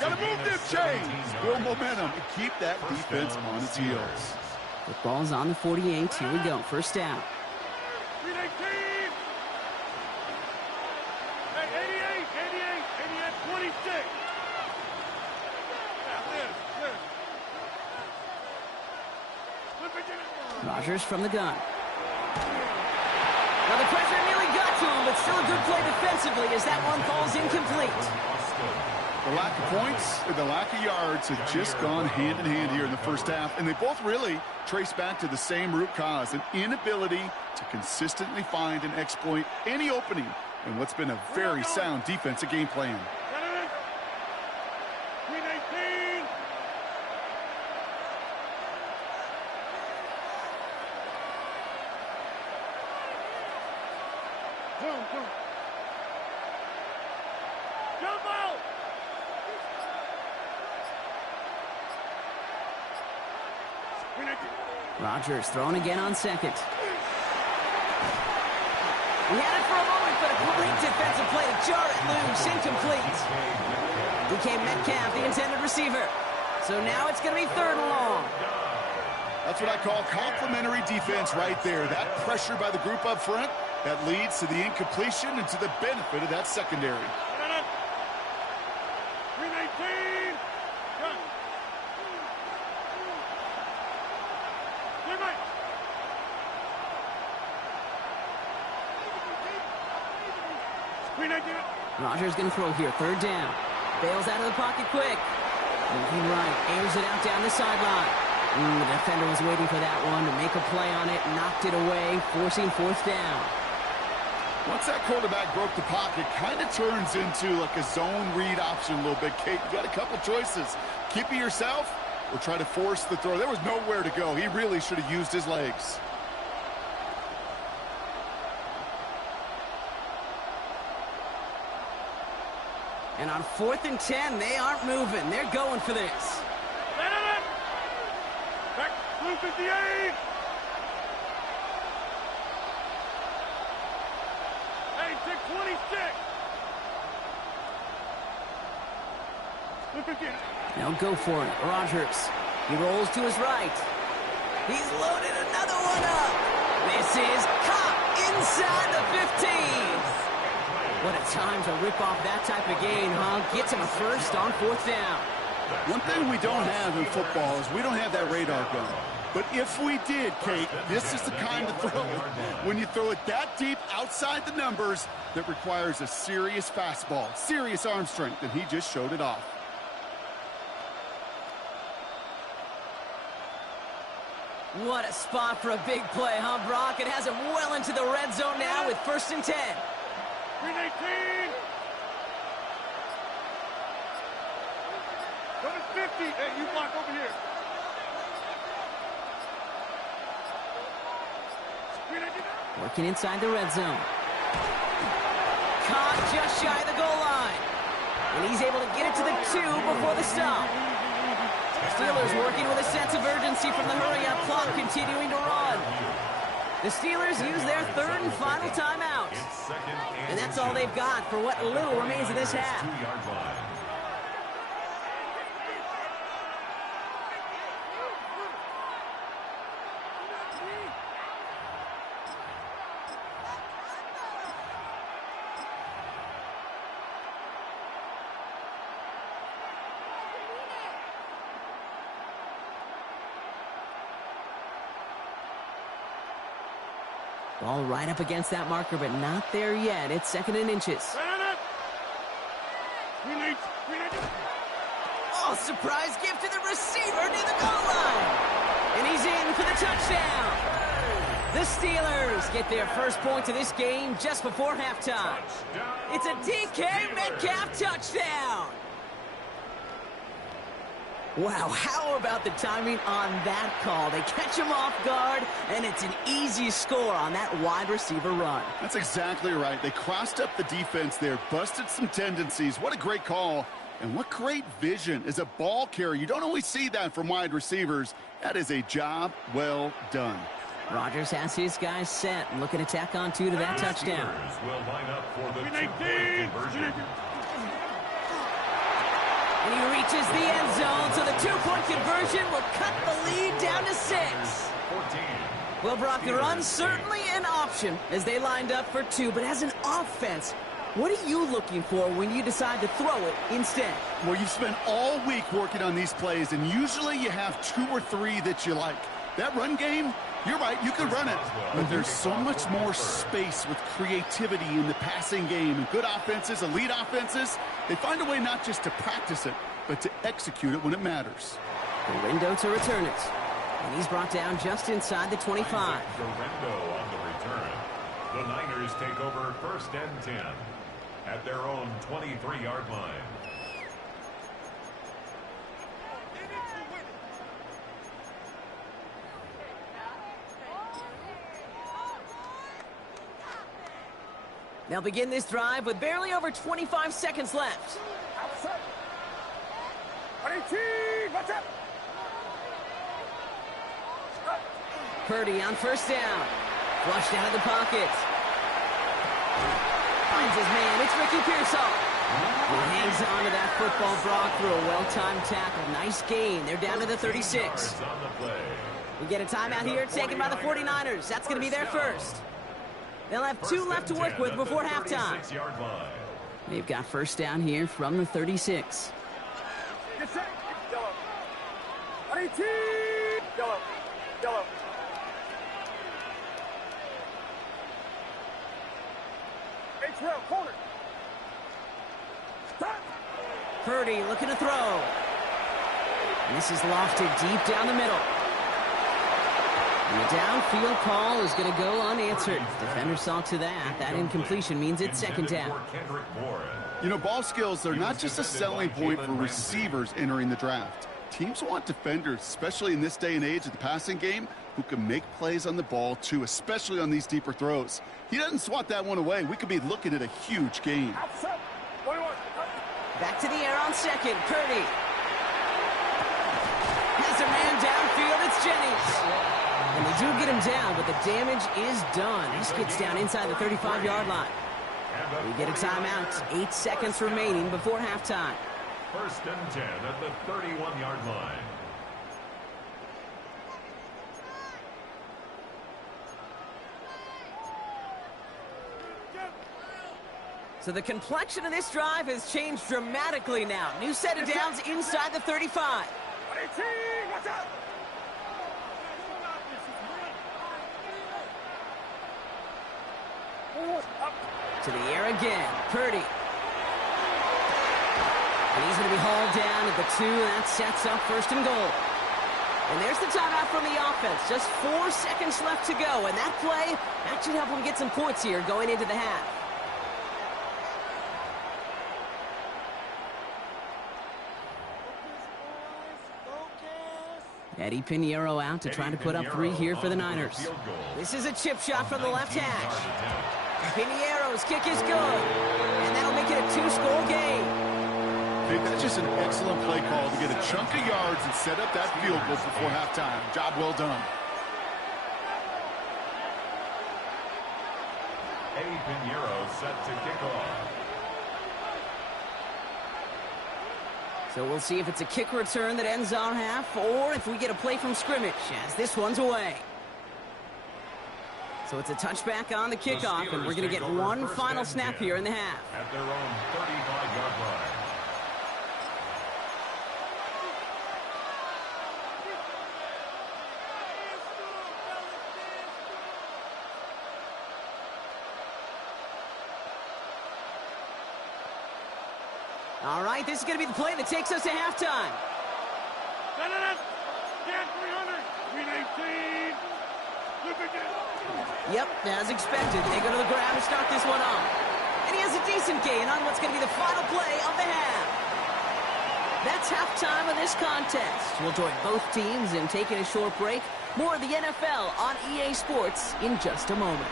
Got to move them chains! Build momentum and keep that defense on its heels. The ball's on the 48. Here we go. First down. 26. Rodgers from the gun. Now the pressure nearly got to him, but still a good play defensively as that one falls incomplete. The lack of points and the lack of yards have just gone hand in hand here in the first half, and they both really trace back to the same root cause, an inability to consistently find and exploit any opening in what's been a very sound defensive game plan. Rodgers throwing again on second. He had it for a moment, but a great defensive play to jar it loose. Incomplete. DK Metcalf, the intended receiver. So now it's going to be 3rd and long. That's what I call complimentary defense right there. That pressure by the group up front, that leads to the incompletion and to the benefit of that secondary. Rodgers going to throw here. 3rd down. Bails out of the pocket quick. Moving right, airs it out down the sideline. The defender was waiting for that one to make a play on it, knocked it away, forcing fourth down. Once that quarterback broke the pocket, kind of turns into like a zone read option a little bit. Kate, you got a couple choices. Keep it yourself or try to force the throw. There was nowhere to go. He really should have used his legs. And on 4th and 10, they aren't moving. They're going for this. Back, blue 58. Hey, 626. Blue 58. Now go for it. Rodgers. He rolls to his right. He's loaded another one up. This is caught inside the 15. What a time to rip off that type of gain, huh? Gets him a first on 4th down. One thing we don't have in football is we don't have that radar gun. But if we did, Kate, this is the kind of throw, when you throw it that deep outside the numbers, that requires a serious fastball, serious arm strength, and he just showed it off. What a spot for a big play, huh, Brock? It has him well into the red zone now with 1st and 10. 318. Go to 50. Hey, you block over here. 319. Working inside the red zone. Caught just shy of the goal line. And he's able to get it to the 2 before the stop. Steelers working with a sense of urgency from the hurry-up clock, continuing to run. The Steelers use their 3rd and final timeout. And that's all they've got for what little remains of this half. Ball right up against that marker, but not there yet. It's 2nd and inches. Oh, surprise gift to the receiver near the goal line. And he's in for the touchdown. The Steelers get their first point of this game just before halftime. It's a DK Metcalf touchdown. Wow, how about the timing on that call? They catch him off guard, and it's an easy score on that wide receiver run. That's exactly right. They crossed up the defense there, busted some tendencies. What a great call, and what great vision as a ball carrier. You don't always see that from wide receivers. That is a job well done. Rodgers has his guys set and looking to tack on 2 to that touchdown. Will line up for the 2-point conversion. And he reaches the end zone, so the 2-point conversion will cut the lead down to 6. 14. Well, Brock, the run's certainly an option as they lined up for 2, but as an offense, what are you looking for when you decide to throw it instead? Well, you've spent all week working on these plays, and usually you have 2 or 3 that you like. That run game, you're right, you can run it, but there's so much more space with creativity in the passing game. And good offenses, elite offenses, they find a way not just to practice it, but to execute it when it matters. The window to return it. And he's brought down just inside the 25. Garendo on the return. The Niners take over 1st and 10 at their own 23-yard line. They'll begin this drive with barely over 25 seconds left. Purdy on 1st down. Flushed out of the pocket. Finds his man. It's Ricky Pearsall. He hangs on to that football, Brock, through a well-timed tackle. Nice gain. They're down to the 36. We get a timeout here taken by the 49ers. That's going to be their first. They'll have 2 left to work with before halftime. They've got 1st down here from the 36. Purdy looking to throw. And this is lofted deep down the middle. And the downfield call is going to go unanswered. Defender saw to that. That incompletion means it's second down. You know, ball skills are not just a selling point for receivers entering the draft. Teams want defenders, especially in this day and age of the passing game, who can make plays on the ball, too, especially on these deeper throws. He doesn't swat that one away. We could be looking at a huge gain. Back to the air on second. Purdy. Has a man downfield. It's Jennings. And they do get him down, but the damage is done. This gets down inside the 35-yard line. We get a timeout. 8 seconds remaining before halftime. First and 10 at the 31-yard line. So the complexion of this drive has changed dramatically now. New set of downs inside the 35. To the air again. Purdy. And he's going to be hauled down at the 2, and that sets up first and goal. And there's the timeout from the offense. Just 4 seconds left to go. And that play, that should help them get some points here going into the half. Eddie Pinheiro out to try to put up 3 here for the Niners. This is a chip shot from the left hash. Pinheiro's kick is good. And that'll make it a 2-score game. Hey, that's just an excellent play call to get a chunk of yards and set up that field goal before halftime. Job well done. Eddie Pinheiro set to kick off. So we'll see if it's a kick return that ends our half, or if we get a play from scrimmage, as this one's away. So it's a touchback on the kickoff, and we're going to get one final snap here in the half. At their own 35-yard line. All right, this is going to be the play that takes us to halftime. Yep, as expected, they go to the ground to start this one off. And he has a decent gain on what's going to be the final play of the half. That's halftime of this contest. We'll join both teams in taking a short break. More of the NFL on EA Sports in just a moment.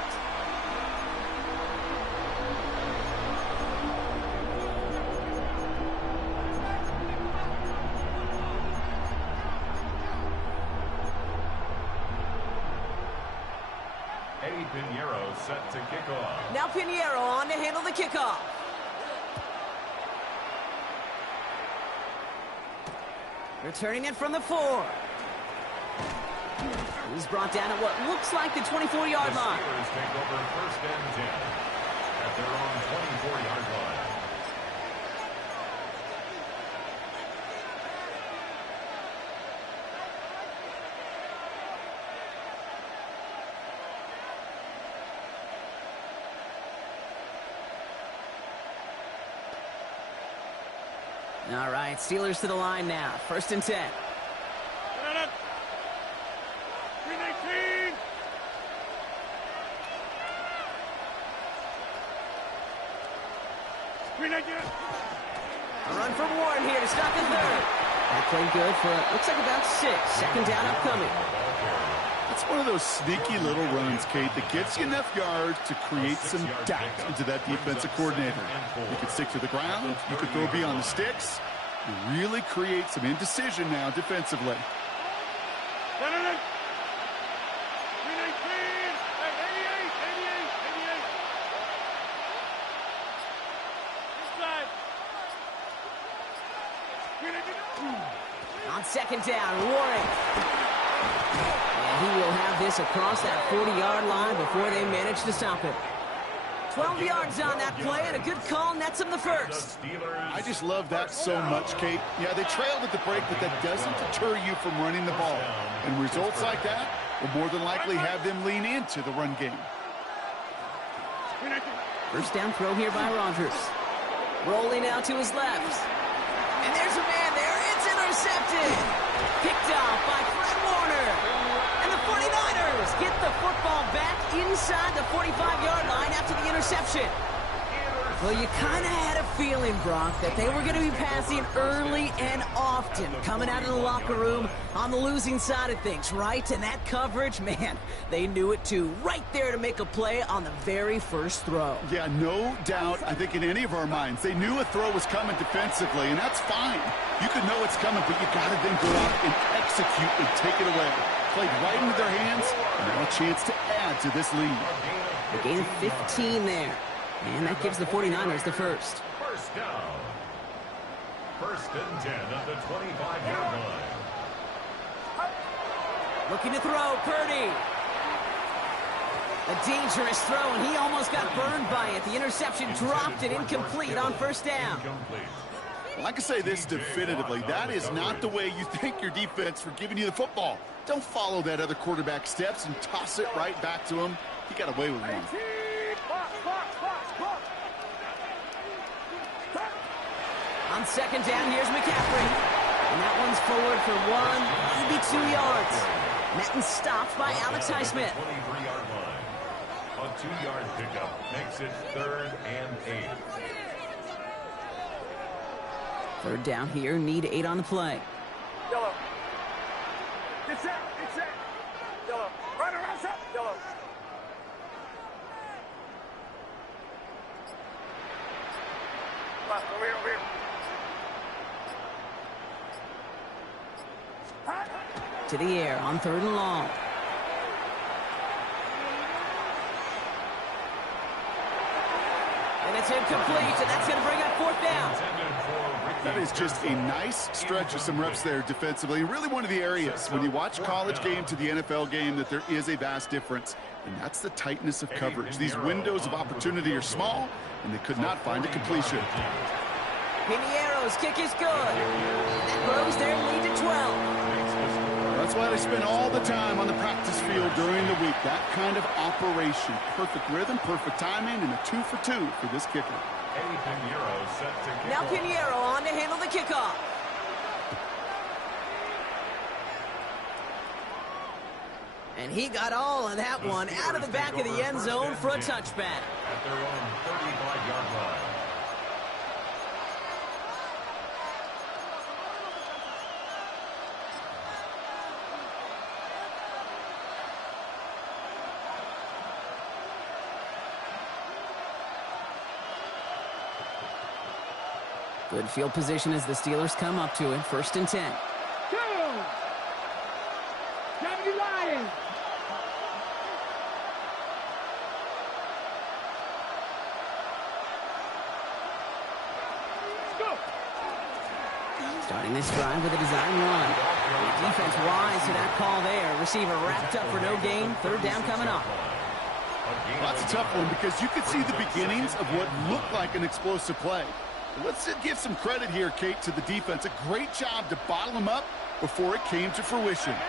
Eddie Pinheiro set to kick off. Now Pinheiro on to handle the kickoff. Returning it from the 4. He's brought down at what looks like the 24-yard line. The Steelers take over first and 10 at their own 24-yard line. All right, Steelers to the line now. First and 10. A run from Warren here to stop the 3rd. That played good for, looks like about 6. Second down upcoming. It's one of those sneaky little runs, Kate, that gets you enough yards to create some doubt into that defensive coordinator. You can stick to the ground. You can throw beyond the sticks. You really create some indecision now defensively. On second down, Warren. And he will have this across that 40-yard line before they manage to stop him. 12 yards on that play, and a good call nets him the first. I just love that so much, Kate. Yeah, they trailed at the break, but that doesn't deter you from running the ball. And results like that will more than likely have them lean into the run game. First down throw here by Rodgers. Rolling out to his left. And there's a man there. It's intercepted. interception. Well, you kind of had a feeling, Brock, that they were going to be passing early and often, coming out of the locker room on the losing side of things, right? And that coverage, man, they knew it too. Right there to make a play on the very first throw. Yeah, no doubt. I think in any of our minds, they knew a throw was coming defensively, and that's fine. You could know it's coming, but you got to then go out and execute and take it away. Played right into their hands, and now a chance to add to this lead. A gain of 15 there. And that gives the 49ers the first. First down. First and 10 at the 25-yard line. Looking to throw, Purdy. A dangerous throw, and he almost got burned by it. The interception dropped it incomplete on first down. Well, I can say this definitively. That is not the way you thank your defense for giving you the football. Don't follow that other quarterback steps and toss it right back to him. He got away with one. On second down, here's McCaffrey. And that one's forward for 1, maybe 2 yards. Met and stopped by Alex Highsmith. 23-yard line. A 2-yard pickup makes it 3rd and 8. Third down here, need 8 on the play. Yellow. Get set. Get set. Yellow. Right around set. Yellow. Over here, over here. To the air on 3rd and long. And it's incomplete, and that's going to bring up 4th down. That is just a nice stretch of some reps there defensively. Really one of the areas when you watch college game to the NFL game that there is a vast difference, and that's the tightness of coverage. These windows of opportunity are small, and they could not find a completion. Piniero's kick is good. That grows their lead to 12. That's why they spend all the time on the practice field during the week. That kind of operation. Perfect rhythm, perfect timing, and a 2 for 2 for this kicker. Now Piniero on to handle the kickoff. And he got all of that one out of the back of the end zone for a touchback. At their own 35-yard line. Good field position as the Steelers come up to it. 1st and 10. Go! Deputy Lions! Go! Starting this drive with a design run. The defense wise to that call there. Receiver wrapped up for no gain. 3rd down coming up. Well, that's a tough one because you could see the beginnings of what looked like an explosive play. Let's give some credit here, Kate, to the defense. A great job to bottle them up before it came to fruition. 88,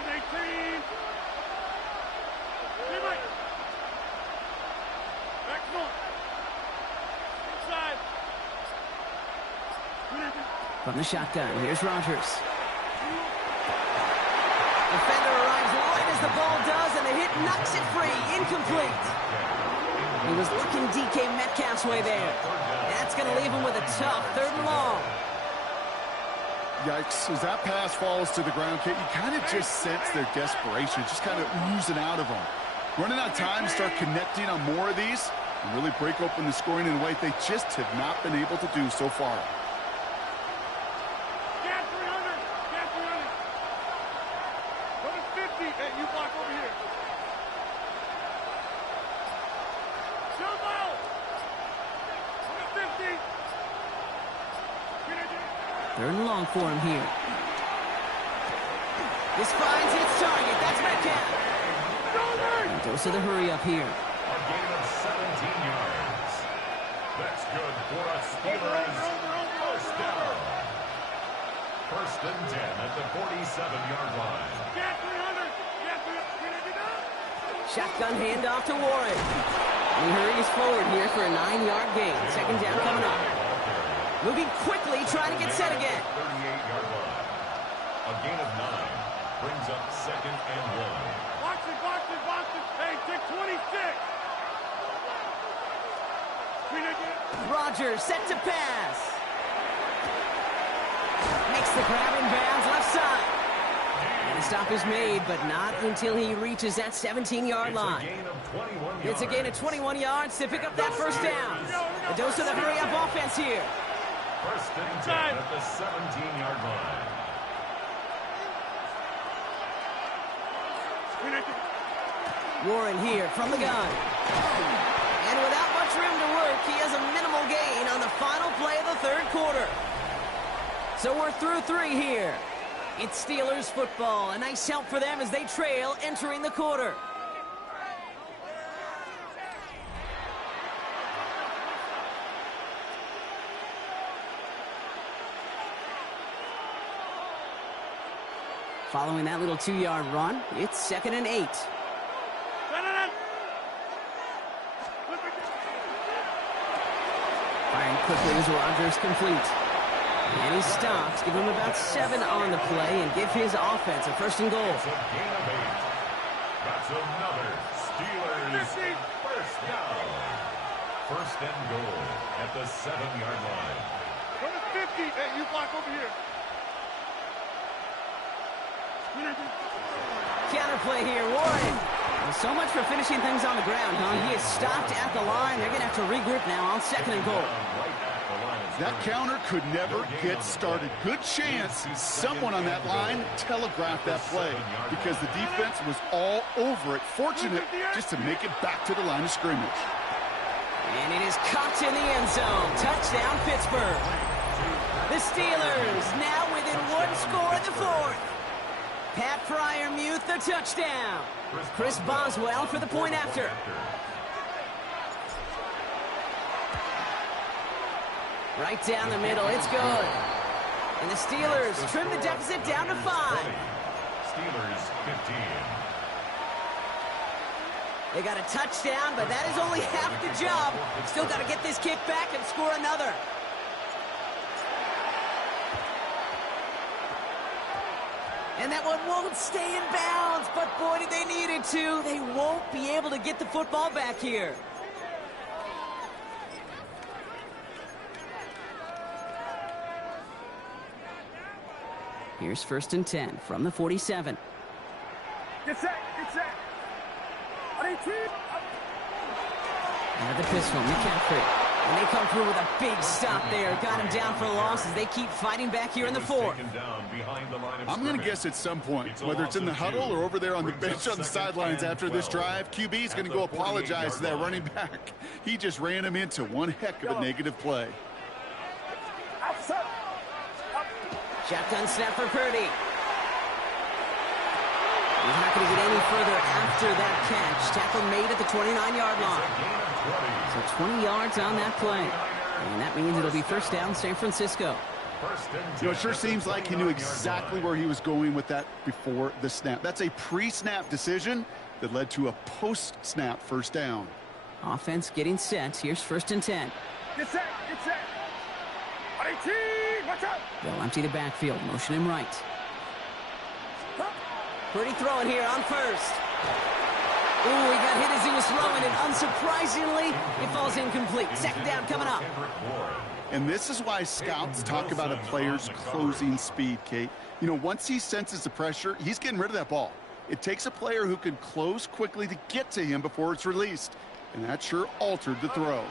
88, 88, 18. Back north. Inside. From the shotgun, here's Rodgers. Defender arrives right as the ball does, and the hit knocks it free. Incomplete. He was looking DK Metcalf's way there. That's going to leave him with a tough 3rd and long. Yikes. As that pass falls to the ground, Kate, you kind of just sense their desperation, just kind of oozing out of them. Running out of time to start connecting on more of these and really break open the scoring in a way they just have not been able to do so far. Gas 300. Gas 300. Go to 50. Hey, you block over here. Jumbo! Go to 50. 3rd and long for him here. This finds its target. That's Metcalf. And goes to the hurry up here. A gain of 17 yards. That's good for a Steelers first down. 1st and 10 at the 47-yard line. Gas 300. Gas 300. Shotgun handoff to Warren. And he hurries forward here for a 9-yard gain. 2nd down coming up. Moving quickly, trying to get set again. 38-yard line. A gain of 9 brings up 2nd and 1. Box it, box it, box it. 26. Rodgers set to pass. Makes the grab in bounds left side. And the stop is made, but not until he reaches that 17-yard line. It's a gain of 21 yards to pick up that first down. A dose of the hurry-up offense here. First and 10 at the 17-yard line. Warren here from the gun. And without much room to work, he has a minimal gain on the final play of the third quarter. So we're through 3 here. It's Steelers football. A nice help for them as they trail entering the quarter. Following that little 2-yard run, it's 2nd and 8. Firing quickly as Rodgers complete. And he stops, give him about 7 on the play, and give his offense a first and goal. It's a gain of 8. That's another Steelers first down. First and goal at the 7-yard line. Go to 50. Hey, you block over here. Counterplay here, Warren. Well, so much for finishing things on the ground, huh? He is stopped at the line. They're going to have to regroup now on 2nd and goal. That counter could never get started. Good chance someone on that line telegraphed that play because the defense was all over it. Fortunate just to make it back to the line of scrimmage. And it is caught in the end zone. Touchdown, Pittsburgh. The Steelers now within 1 score in the 4th. Pat Fryermuth, the touchdown. Chris Boswell for the point after. Right down the middle, it's good. And the Steelers trim the deficit down to 5. Steelers 15. They got a touchdown, but that is only half the job. Still got to get this kick back and score another. And that one won't stay in bounds, but boy, did they need it to. They won't be able to get the football back here. Here's 1st and 10 from the 47. Get set. Get set. Out of the pistol, McCaffrey. And they come through with a big stop there. Got him down for a loss as they keep fighting back here in the 4th. I'm going to guess at some point, whether it's in the huddle or over there on the bench on the sidelines after this drive, QB is going to go apologize to that running back. He just ran him into one heck of a negative play. Shotgun snap for Purdy. He's not going to get any further after that catch. Tackle made at the 29-yard line. So 20 yards on that play. And that means it'll be first down San Francisco. You know, it sure seems like he knew exactly where he was going with that before the snap. That's a pre-snap decision that led to a post-snap first down. Offense getting set. Here's 1st and 10. Get set. Get set. Watch out. They'll empty the backfield. Motion him right. Purdy throwing here on 1st. Ooh, he got hit as he was throwing it. Unsurprisingly, it falls incomplete. 2nd down coming up. And this is why scouts talk about a player's closing speed, Kate. You know, once he senses the pressure, he's getting rid of that ball. It takes a player who can close quickly to get to him before it's released. And that sure altered the throw.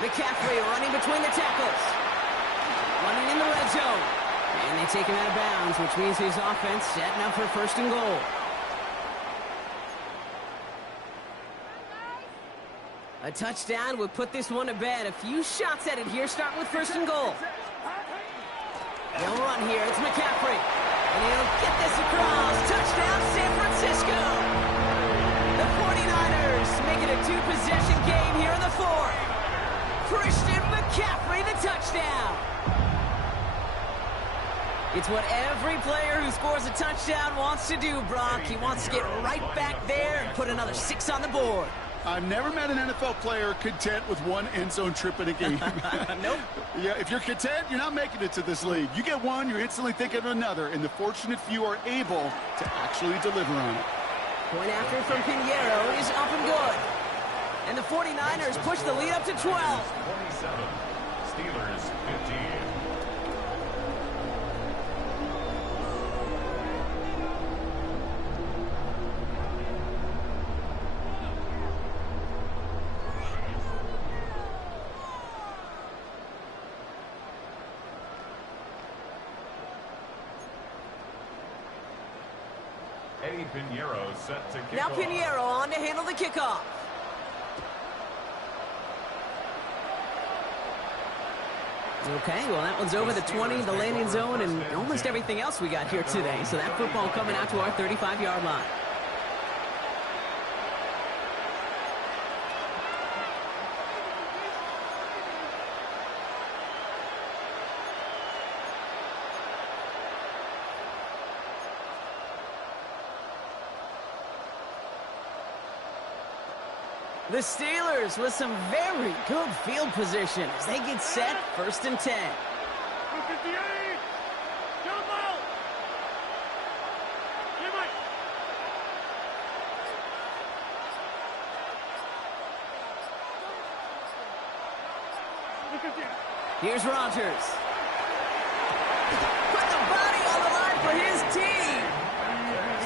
McCaffrey running between the tackles. Running in the red zone. And they take him out of bounds, which means his offense setting up for 1st and goal. A touchdown would put this one to bed. A few shots at it here, starting with 1st and goal. They'll run here. It's McCaffrey. And he'll get this across. Touchdown, San Francisco. The 49ers make it a 2-possession game here in the 4th. Christian McCaffrey, the touchdown. It's what every player who scores a touchdown wants to do, Brock. He wants to get right back there and put another 6 on the board. I've never met an NFL player content with one end zone trip in a game. Nope. Yeah, if you're content, you're not making it to this league. You get one, you're instantly thinking of another, and the fortunate few are able to actually deliver on it. Point after from Pinheiro is up and good. And the 49ers push the lead up to 12. 27. Steelers 15. Pinheiro set to kick now off. Pinheiro on to handle the kickoff. Okay, well, that one's over the 20, the landing zone, and almost everything else we got here today. So that football coming out to our 35-yard line. The Steelers with some very good field position as they get set, 1st and 10. 258. Get him out. Get him out. Here's Rodgers. Put the body on the line for his team.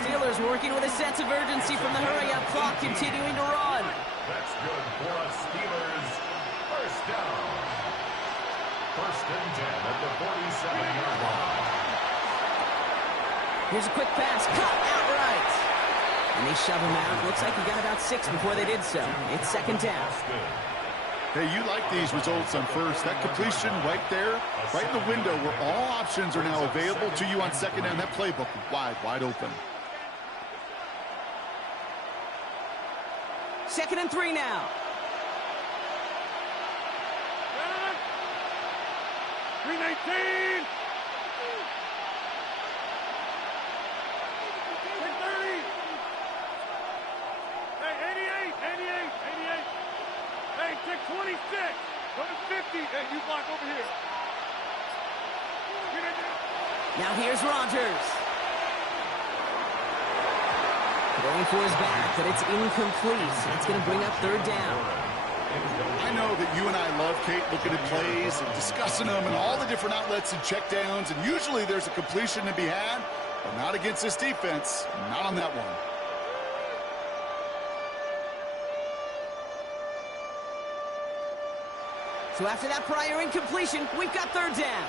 Steelers working with a sense of urgency from the hurry-up clock, continuing to run. That's good for us, Steelers. 1st down. 1st and 10 at the 47-yard line. Here's a quick pass, cut outright. And they shove him out. Looks like he got about 6 before they did so. It's 2nd down. Hey, you like these results on 1st. That completion right there, right in the window where all options are now available to you on 2nd down. That playbook wide open. 2nd and 3 now. 319. 330. Hey, 88. Hey, check 26. Go to 50. Hey, you block over here. Now here's Rodgers. Going for his back, but it's incomplete. So it's going to bring up 3rd down. I know that you and I love, Kate, looking at plays and discussing them and all the different outlets and checkdowns, and usually there's a completion to be had, but not against this defense, not on that one. So after that prior incompletion, we've got 3rd down.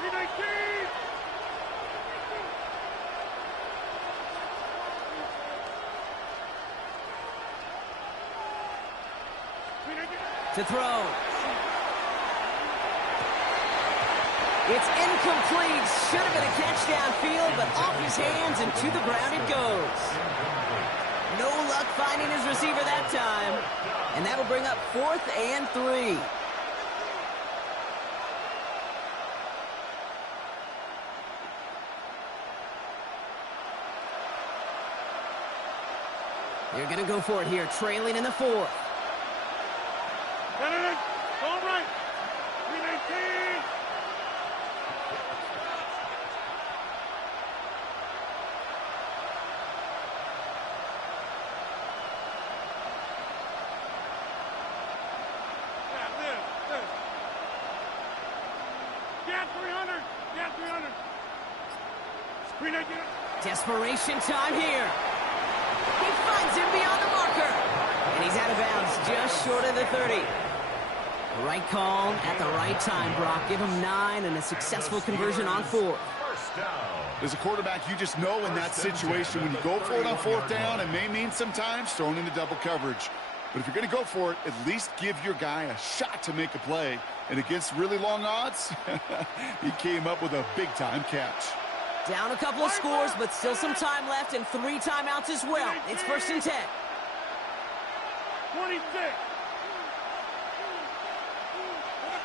319. To throw. It's incomplete. Should have been a catch downfield, but off his hands and to the ground it goes. No luck finding his receiver that time. And that'll bring up 4th and 3. They're going to go for it here, trailing in the 4th. Go right. 319. Yeah, 300. Yeah, 300. 319. Desperation time here. He finds him beyond the marker. And he's out of bounds, just short of the 30. The right call at the right time, Brock. Give him 9 and a successful conversion on 4th. As a quarterback, you just know in that situation when you go for it on 4th down, it may mean sometimes throwing into double coverage. But if you're going to go for it, at least give your guy a shot to make a play. And against really long odds, he came up with a big-time catch. Down a couple of scores, but still some time left and 3 timeouts as well. It's 1st and 10. 26.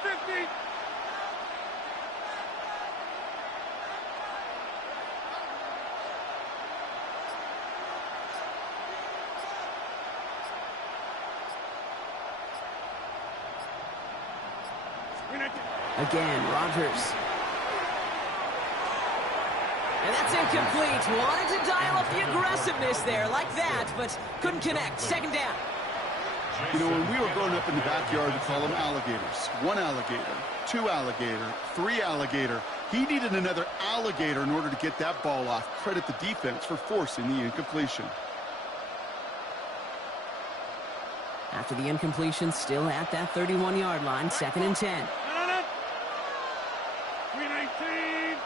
50. Again, Rodgers. And that's incomplete. Wanted to dial up the aggressiveness there like that, but couldn't connect. Second down. You know, when we were growing up in the backyard, we call them alligators. One alligator, two alligator, three alligator. He needed another alligator in order to get that ball off. Credit the defense for forcing the incompletion. After the incompletion, still at that 31-yard line, 2nd and 10. 319.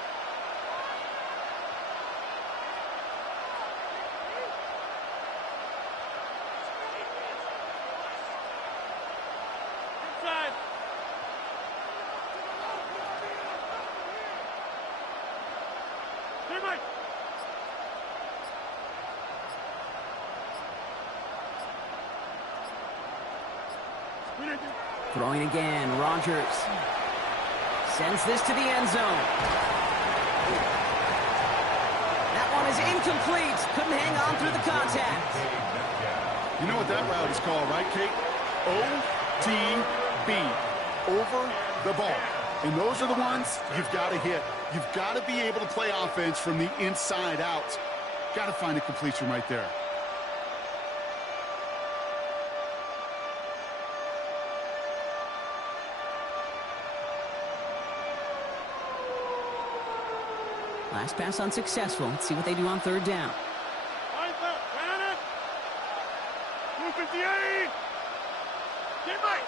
Inside. Here, Mike. Throwing again, Rodgers sends this to the end zone. That one is incomplete. Couldn't hang on through the contact. You know what that route is called, right, Kate? OTB, over the ball. And those are the ones you've got to hit. You've got to be able to play offense from the inside out. Got to find a completion right there. Last pass unsuccessful. Let's see what they do on 3rd down. 258. Get Mike.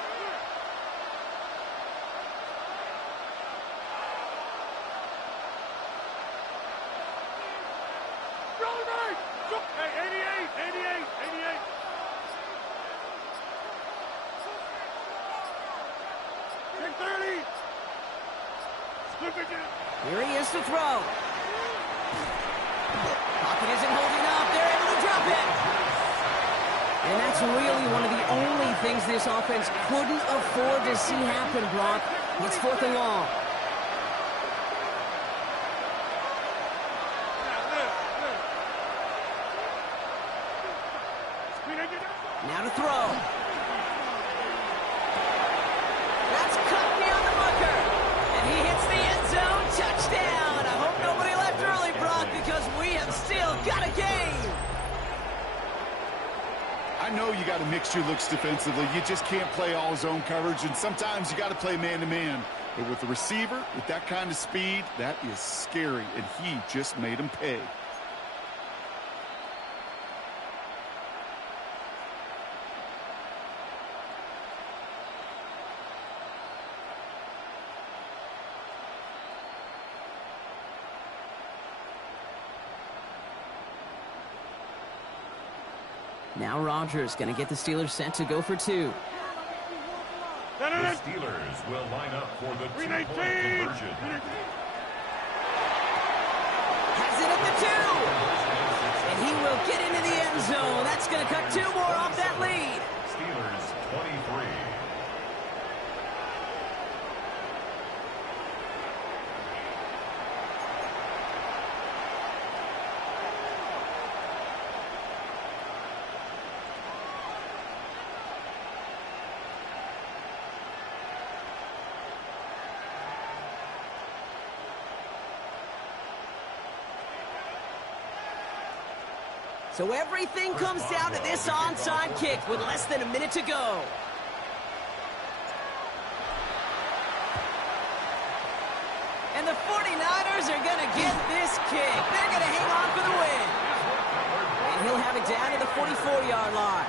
Hey, 88. Here he is to throw. Pocket isn't holding up. They're able to drop it. And that's really one of the only things this offense couldn't afford to see happen, Brock. It's 4th and long. Now to throw. That's cut beyond the bunker. And he hits the end zone. Touchdown. I hope nobody left early, Brock, because we have still got a game. I know you got to mix your looks defensively. You just can't play all zone coverage, and sometimes you got to play man-to-man. But with the receiver, with that kind of speed, that is scary, and he just made him pay. Now Rodgers going to get the Steelers set to go for 2. The Steelers will line up for the 2-point conversion. Has it at the 2. And he will get into the end zone. That's going to cut 2 more off that lead. Steelers 23. So everything comes down to this onside kick with less than a minute to go. And the 49ers are going to get this kick. They're going to hang on for the win. And he'll have it down to the 44-yard line.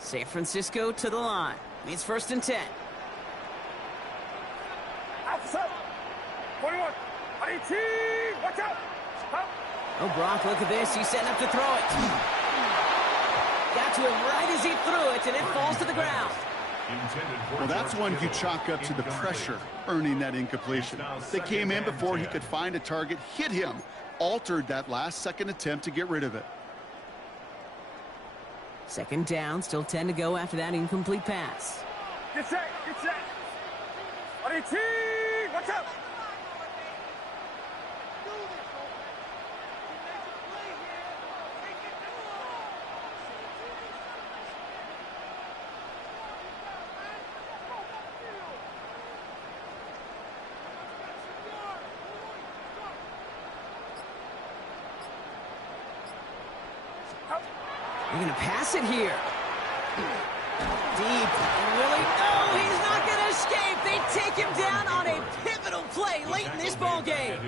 San Francisco to the line. It's 1st and 10. Outside. 41. 18. Watch out. Stop. Oh, Brock, look at this. He's setting up to throw it. Got to him right as he threw it, and it falls to the ground. Well, that's one you chalk up to the pressure earning that incompletion. They came in before he could find a target, hit him, altered that last-second attempt to get rid of it. 2nd down, still 10 to go after that incomplete pass. Get set. Get set. 18. Watch out. They're going to pass it here. Deep. Really? No, he's not going to escape. They take him down on a pivotal play late in this ball game.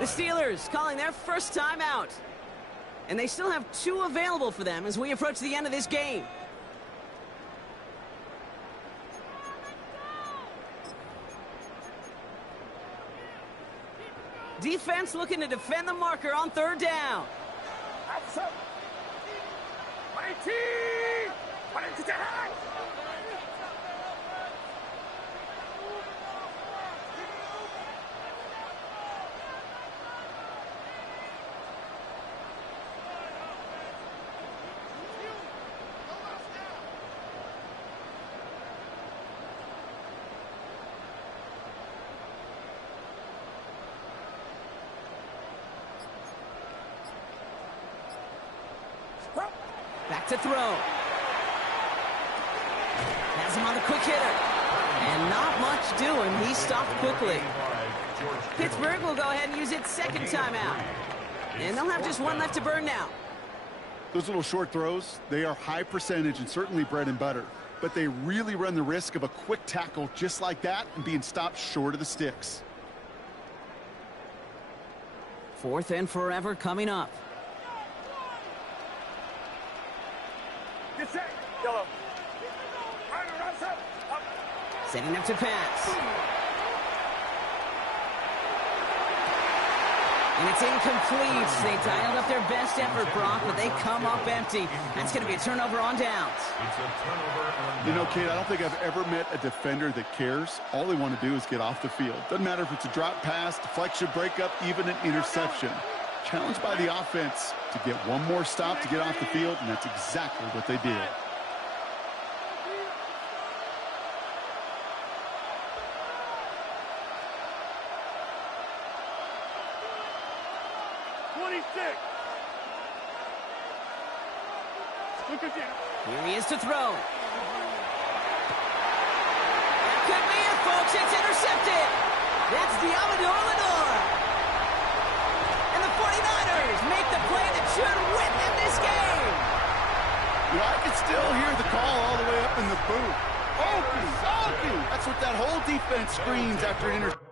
The Steelers calling their first timeout. And they still have 2 available for them as we approach the end of this game. Defense looking to defend the marker on 3rd down. Outside. 20! 20 to high! Back to throw. Has him on the quick hitter. And not much doing. He stopped quickly. Pittsburgh will go ahead and use its 2nd timeout. And they'll have just 1 left to burn now. Those little short throws, they are high percentage and certainly bread and butter. But they really run the risk of a quick tackle just like that and being stopped short of the sticks. 4th and forever coming up. Get set. Yellow. Up. Setting up to pass. And it's incomplete. They dialed up their best effort, Brock, but they come up empty. That's going to be a turnover on downs. It's a turnover on downs. You know, Kate, I don't think I've ever met a defender that cares. All they want to do is get off the field. Doesn't matter if it's a drop pass, deflection, breakup, even an interception. Challenged by the offense to get 1 more stop to get off the field, and that's exactly what they did. Here he is to throw. That could be it, folks. It's intercepted. That's Diamador Lenore. And the 49ers make the play that should win them this game. You know, I can still hear the call all the way up in the booth. Okey, okey. That's what that whole defense screams after an interception.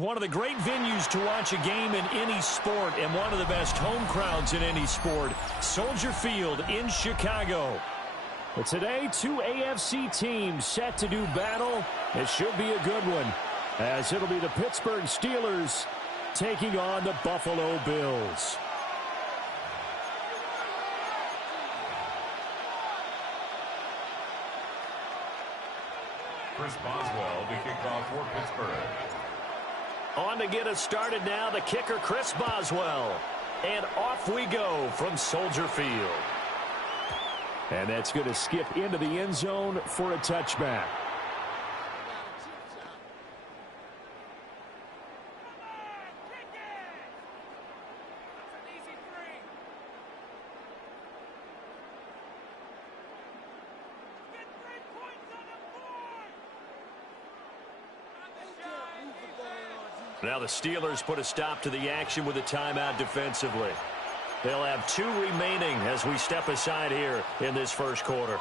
One of the great venues to watch a game in any sport and one of the best home crowds in any sport, Soldier Field in Chicago. But today, two AFC teams set to do battle. It should be a good one, as it'll be the Pittsburgh Steelers taking on the Buffalo Bills. Chris Boswell to kick off for Pittsburgh. On to get us started now, the kicker, Chris Boswell. And off we go from Soldier Field. And that's going to skip into the end zone for a touchback. Now the Steelers put a stop to the action with a timeout defensively. They'll have 2 remaining as we step aside here in this first quarter.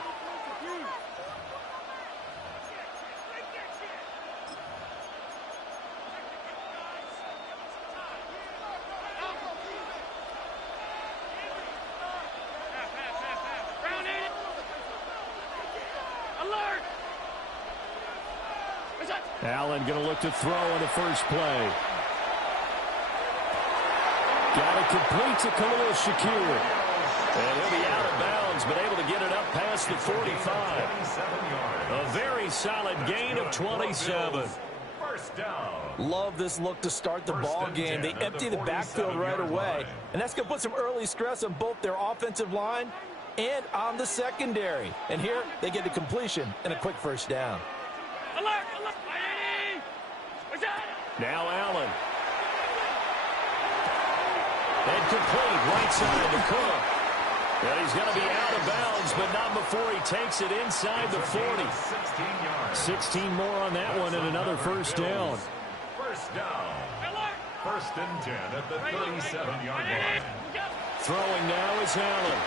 Allen going to look to throw on the first play. Got it complete to Khalil Shakir. And he'll be out of bounds, but able to get it up past the 45. A very solid gain of 27. First down. Love this look to start the ball game. They empty the backfield right away, and that's going to put some early stress on both their offensive line and on the secondary. And here they get the completion and a quick first down. Alert! Now Allen. And complete right side to Cook. And he's going to be out of bounds, but not before he takes it inside the 40. 16 more on that one and another first down. First down. First and 10 at the 37-yard line. Throwing now is Allen.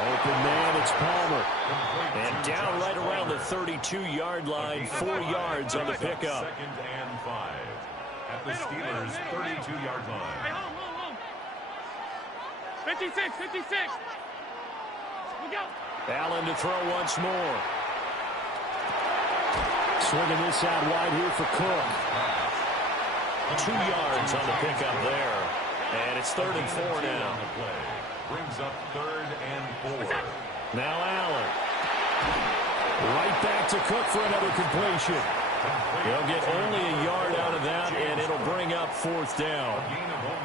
Open man, it's Palmer. And down right around the 32-yard line, 4 yards on the pickup. Second and 5 at the Steelers' 32-yard line. 56, 56. We go. Allen to throw once more. Swinging this out wide here for Cook. 2 yards on the pickup there. And it's 3rd and 4 now. Brings up 3rd and 4. Now Allen. Right back to Cook for another completion. They'll get only a yard out of that, and it'll bring up 4th down.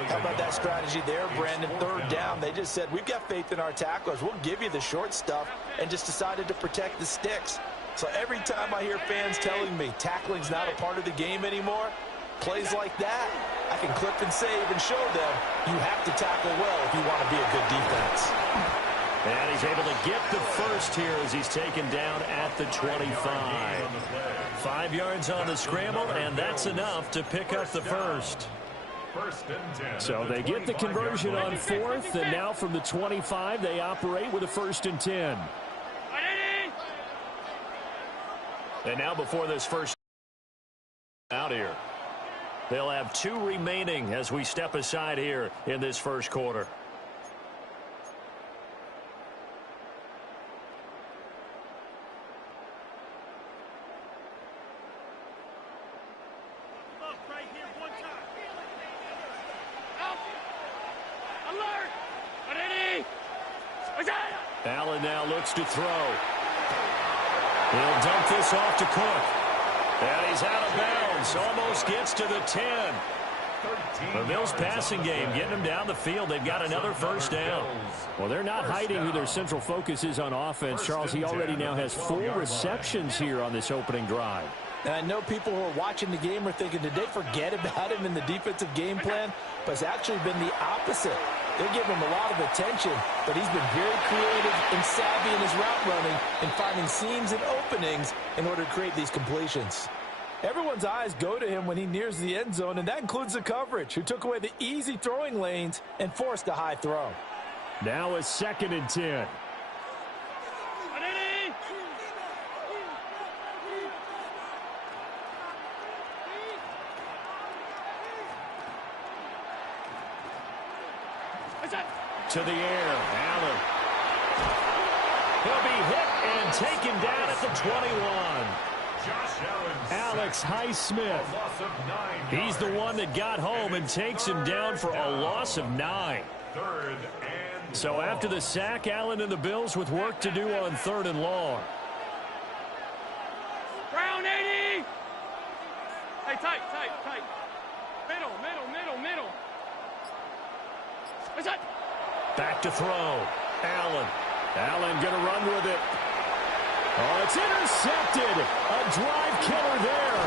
How about that strategy there, Brandon? 3rd down. They just said, we've got faith in our tacklers. We'll give you the short stuff, and just decided to protect the sticks. So every time I hear fans telling me tackling's not a part of the game anymore, plays like that, I can clip and save and show them you have to tackle well if you want to be a good defense. And he's able to get the first here as he's taken down at the 25. 5 yards on the scramble, and that's enough to pick up the first. So they get the conversion on 4th, and now from the 25, they operate with a 1st and 10. And now before this first out here, they'll have 2 remaining as we step aside here in this first quarter. Allen now looks to throw. He'll dump this off to Cook. And he's out of bounds. Almost gets to the 10. The Bills passing game getting them down the field. They've got another first down. Well, they're not hiding who their central focus is on offense. Charles, he already now has 4 receptions here on this opening drive. And I know people who are watching the game are thinking, did they forget about him in the defensive game plan? But it's actually been the opposite. They're giving him a lot of attention, but he's been very creative and savvy in his route running and finding seams and openings in order to create these completions. Everyone's eyes go to him when he nears the end zone, and that includes the coverage, who took away the easy throwing lanes and forced a high throw. Now a 2nd and 10. To the air, Allen. He'll be hit and taken down at the 21. Alex Highsmith. He's the one that got home and takes him down for a loss of 9. So after the sack, Allen and the Bills with work to do on 3rd and long. Brown 80. Hey, tight. Middle. What's that? Back to throw. Allen going to run with it. Oh, it's intercepted. A drive killer there.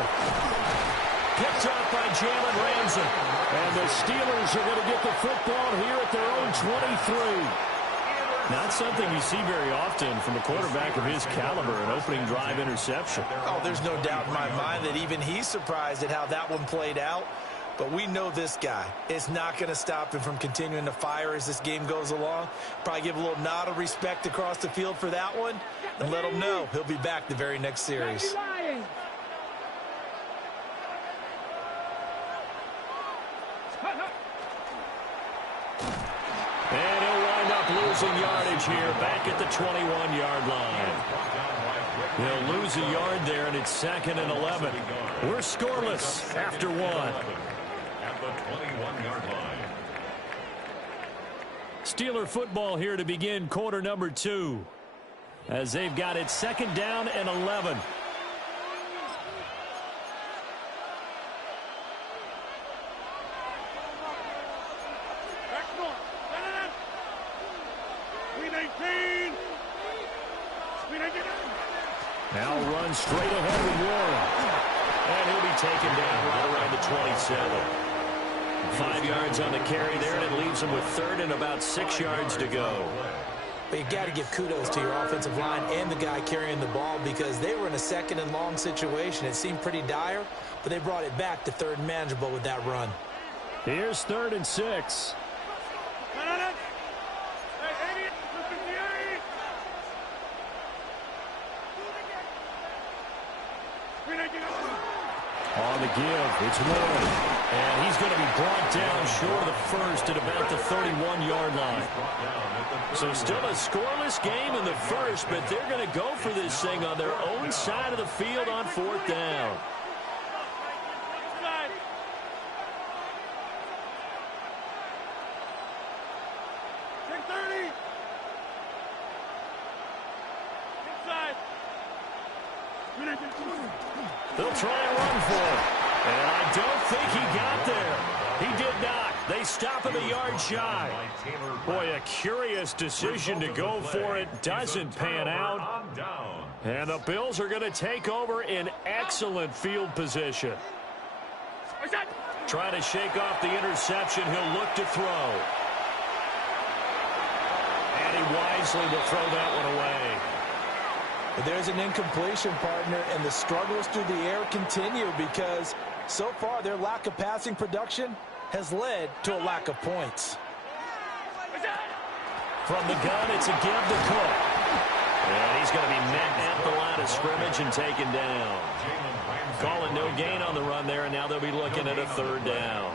Picked up by Jalen Ramsey. And the Steelers are going to get the football here at their own 23. Not something you see very often from a quarterback of his caliber, an opening drive interception. Oh, there's no doubt in my mind that even he's surprised at how that one played out. But we know this guy. It's not going to stop him from continuing to fire as this game goes along. Probably give a little nod of respect across the field for that one and let him know he'll be back the very next series. And he'll wind up losing yardage here back at the 21-yard line. He'll lose a yard there, and it's 2nd and 11. We're scoreless after 1. At the 21-yard line. Steeler football here to begin quarter number 2. As they've got it 2nd down and 11. Now runs straight ahead with Warren. And he'll be taken down right around the 27. 5 yards on the carry there, and it leaves him with 3rd and about 6 yards to go. But you got to give kudos to your offensive line and the guy carrying the ball because they were in a 2nd and long situation. It seemed pretty dire, but they brought it back to 3rd and manageable with that run. Here's 3rd and 6. On the give, it's Warren. And he's going to be brought down short of the first at about the 31-yard line. So still a scoreless game in the first, but they're going to go for this thing on their own side of the field on 4th down. They'll try and run for it. And I don't think he got there. He did not. They stop him a yard shy. Boy, a curious decision to go for it. Doesn't pan out. And the Bills are going to take over in excellent field position. Trying to shake off the interception. He'll look to throw. And he wisely will throw that one away. But there's an incompletion, partner, and the struggles through the air continue because so far their lack of passing production has led to a lack of points. From the gun, it's a give to Cook. And he's going to be met at the line of scrimmage and taken down. Calling no gain on the run there, and now they'll be looking at a 3rd down.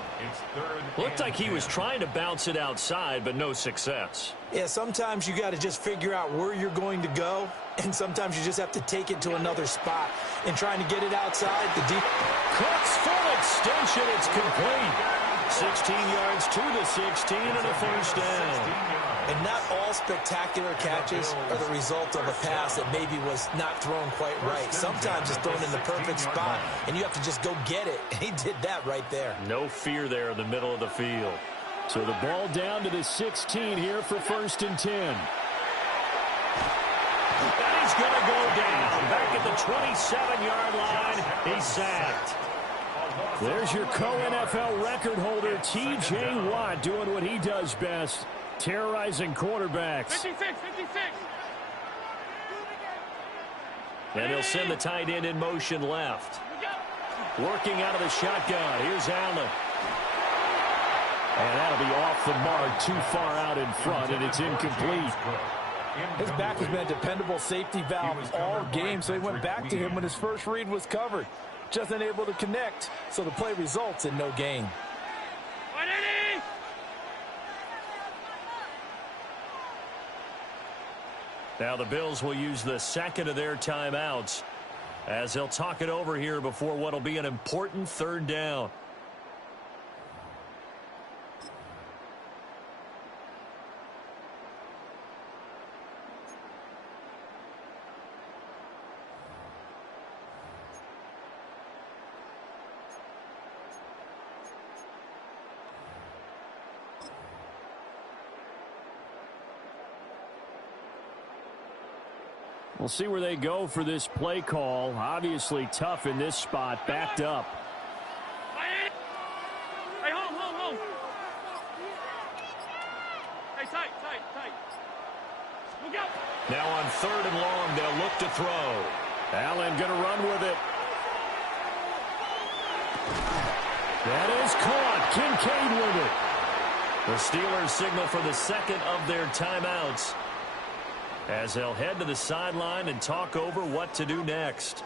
Looked like he was trying to bounce it outside, but no success. Yeah, sometimes you got to just figure out where you're going to go, and sometimes you just have to take it to another spot. And trying to get it outside, Cook's full extension, it's complete. 16 yards to the 16 and a 1st down. And not all spectacular catches are the result of a pass that maybe was not thrown quite right. Sometimes it's thrown in the perfect spot, and you have to just go get it. And he did that right there. No fear there in the middle of the field. So the ball down to the 16 here for 1st and 10. And he's going to go down. Back at the 27-yard line, he's sacked. There's your co-NFL record holder, T.J. Watt, doing what he does best, terrorizing quarterbacks. 56. And he'll send the tight end in motion left. Working out of the shotgun. Here's Allen. And that'll be off the mark, too far out in front, and it's incomplete. His back has been a dependable safety valve all game, so he went back to him when his first read was covered. Just unable to connect, so the play results in no gain. Now the Bills will use the second of their timeouts as they'll talk it over here before what will be an important third down. We'll see where they go for this play call. Obviously tough in this spot, backed up. Hey, hold. Hey, tight. Look out. Now on 3rd and long, they'll look to throw. Allen going to run with it. That is caught. Kincaid with it. The Steelers signal for the second of their timeouts as they'll head to the sideline and talk over what to do next.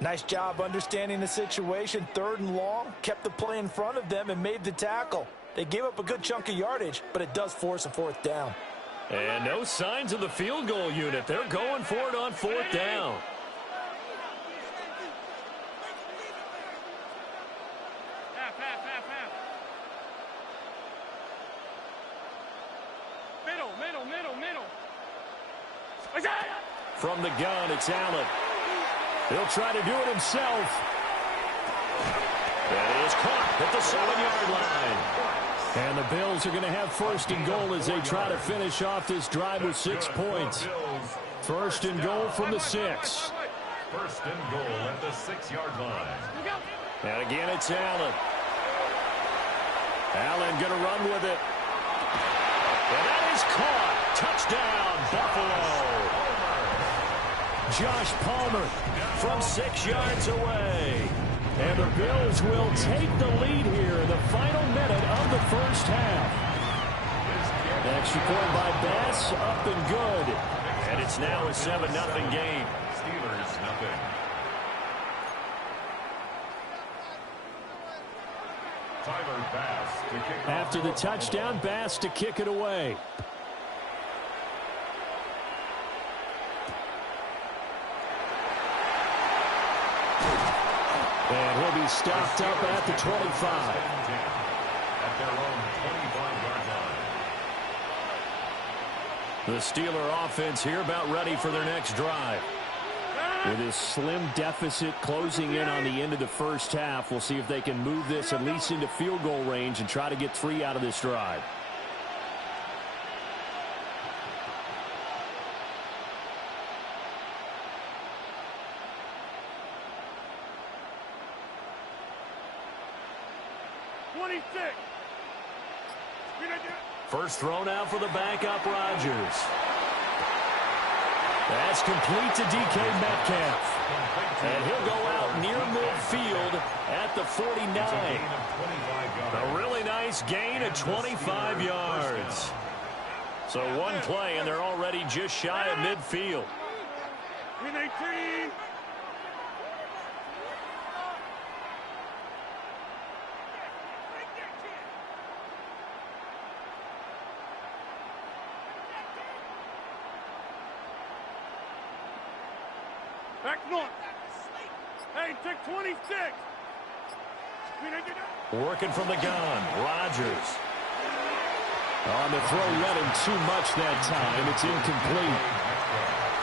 Nice job understanding the situation. 3rd and long, kept the play in front of them and made the tackle. They gave up a good chunk of yardage, but it does force a 4th down. And no signs of the field goal unit. They're going for it on 4th down. Half. Middle. From the gun, it's Allen. He'll try to do it himself. That is caught at the 7-yard line. And the Bills are going to have 1st and goal as they try to finish off this drive with 6 points. 1st and goal from the 6. 1st and goal at the 6-yard line. And again, it's Allen. Allen going to run with it. And that is caught. Touchdown, Buffalo. Josh Palmer from 6 yards away. And the Bills will take the lead here in the final minute of the first half. Extra point by Bass, up and good. And it's now a 7-0 game. Steelers nothing. Tyler Bass to kick After the touchdown, Bass to kick it away. And he'll be stopped up at the 25. At their own 25-yard line. The Steeler offense here about ready for their next drive. With this slim deficit closing in on the end of the first half, we'll see if they can move this at least into field goal range and try to get 3 out of this drive. First thrown out for the backup, Rodgers. That's complete to DK Metcalf. And he'll go out near midfield at the 49. A really nice gain of 25 yards. So one play, and they're already just shy of midfield. Back north. Hey, take 26. Working from the gun, Rodgers. On the throw, let him too much that time. It's incomplete.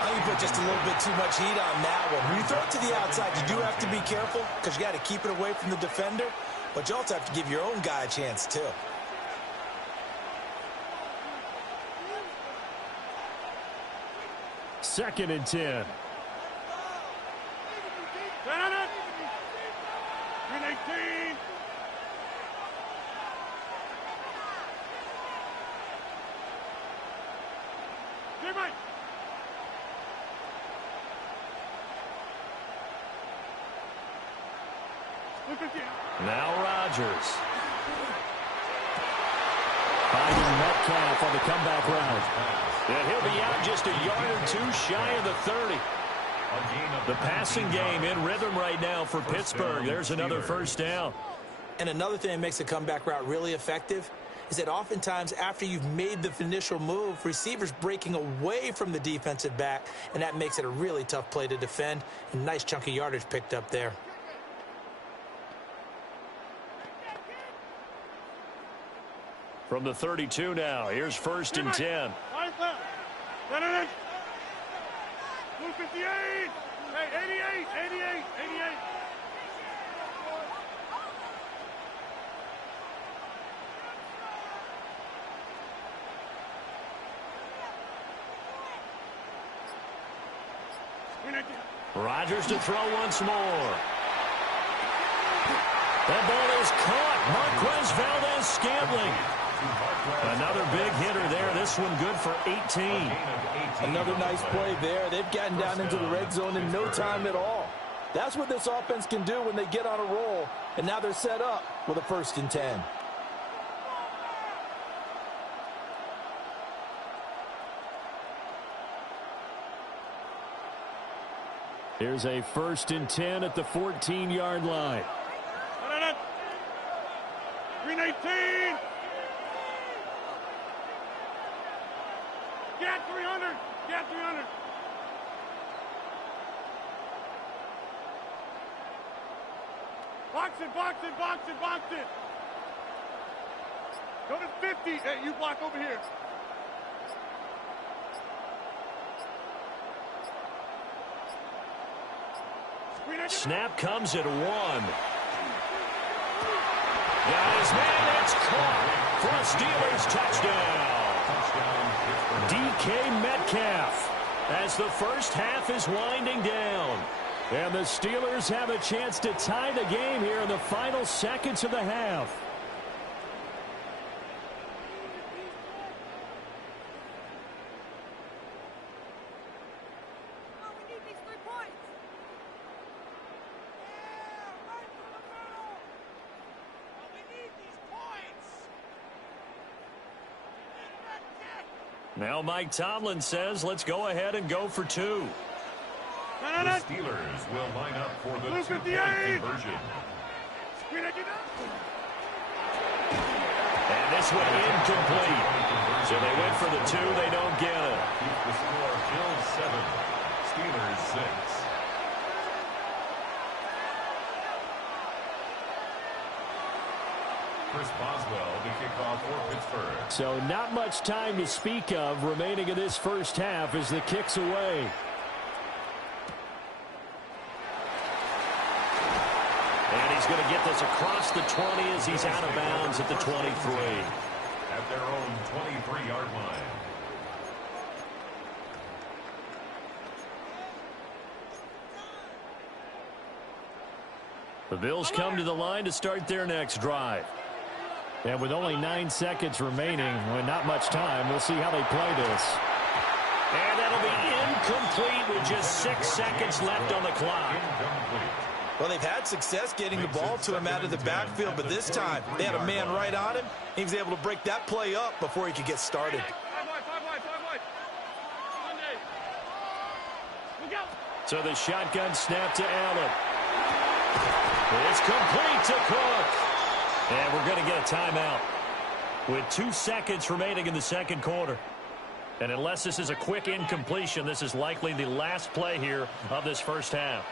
I think you put just a little bit too much heat on that one. When you throw it to the outside, you do have to be careful because you got to keep it away from the defender, but you also have to give your own guy a chance too. Second and 10. Now Rodgers. Finding Metcalf on the comeback route. And he'll be out just a yard or two shy of the 30. The passing game in rhythm right now for Pittsburgh. There's another first down. And another thing that makes the comeback route really effective is that oftentimes after you've made the initial move, receivers breaking away from the defensive back, and that makes it a really tough play to defend. A nice chunk of yardage picked up there. From the 32 now, here's 1st and 10. Blue 58! Hey, 88! 88! 88! Rodgers to throw once more. That ball is caught. Marquez Valdez-Scantling. Another big hitter there. This one good for 18. Another nice play there. They've gotten down into the red zone in no time at all. That's what this offense can do when they get on a roll. And now they're set up with a 1st and 10. Here's a 1st and 10 at the 14-yard line. Green 18! Get 300! Get 300! Box it, box it, box it, box it! Go to 50! Hey, you block over here. Snap comes at 1. Got his man, it's caught for a Steelers touchdown. DK Metcalf as the first half is winding down. And the Steelers have a chance to tie the game here in the final seconds of the half. Now Mike Tomlin says, let's go ahead and go for 2. The Steelers will line up for the 2-point conversion. And this one incomplete. So they went for the 2. They don't get it. Keep the score, Bills 7, Steelers 6. Chris Boswell to kick off for Pittsburgh. So not much time to speak of remaining in this first half as the kick's away. And he's going to get this across the 20 as he's out of bounds at the 23. At their own 23-yard line. The Bills come to the line to start their next drive. And with only 9 seconds remaining, with not much time, we'll see how they play this. And that'll be incomplete with just 6 seconds left on the clock. Well, they've had success getting the ball to him out of the backfield, but this time they had a man right on him. He was able to break that play up before he could get started. So the shotgun snap to Allen. It's complete to Cook. And we're going to get a timeout with 2 seconds remaining in the second quarter. And unless this is a quick incompletion, this is likely the last play here of this first half.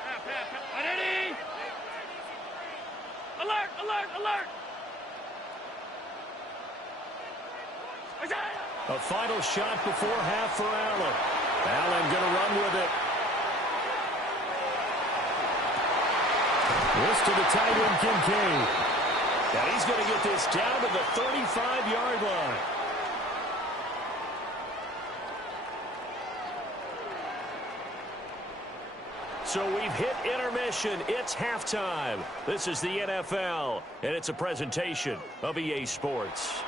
Alert, alert, alert! A final shot before half for Allen. Allen going to run with it. This to the tight end, Kincaid. And he's going to get this down to the 35-yard line. So we've hit intermission. It's halftime. This is the NFL, and it's a presentation of EA Sports.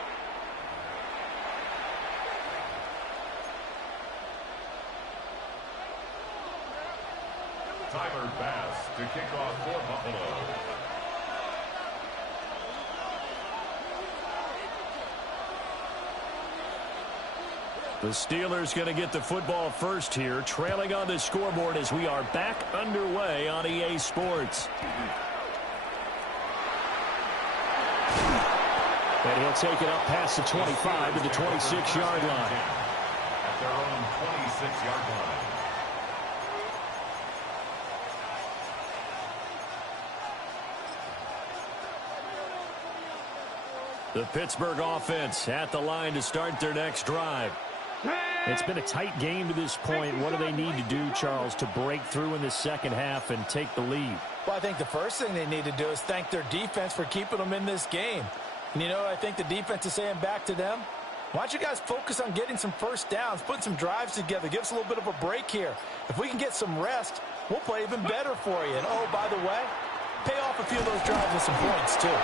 Tyler Bass to kick off for Buffalo. The Steelers going to get the football first here, trailing on the scoreboard as we are back underway on EA Sports. And he'll take it up past the 25 to the 26-yard line. At their own 26-yard line. The Pittsburgh offense at the line to start their next drive. It's been a tight game to this point. What do they need to do, Charles, to break through in the second half and take the lead? Well, I think the first thing they need to do is thank their defense for keeping them in this game. And, you know, I think the defense is saying back to them, why don't you guys focus on getting some first downs, putting some drives together, give us a little bit of a break here. If we can get some rest, we'll play even better for you. And, oh, by the way, pay off a few of those drives with some points, too.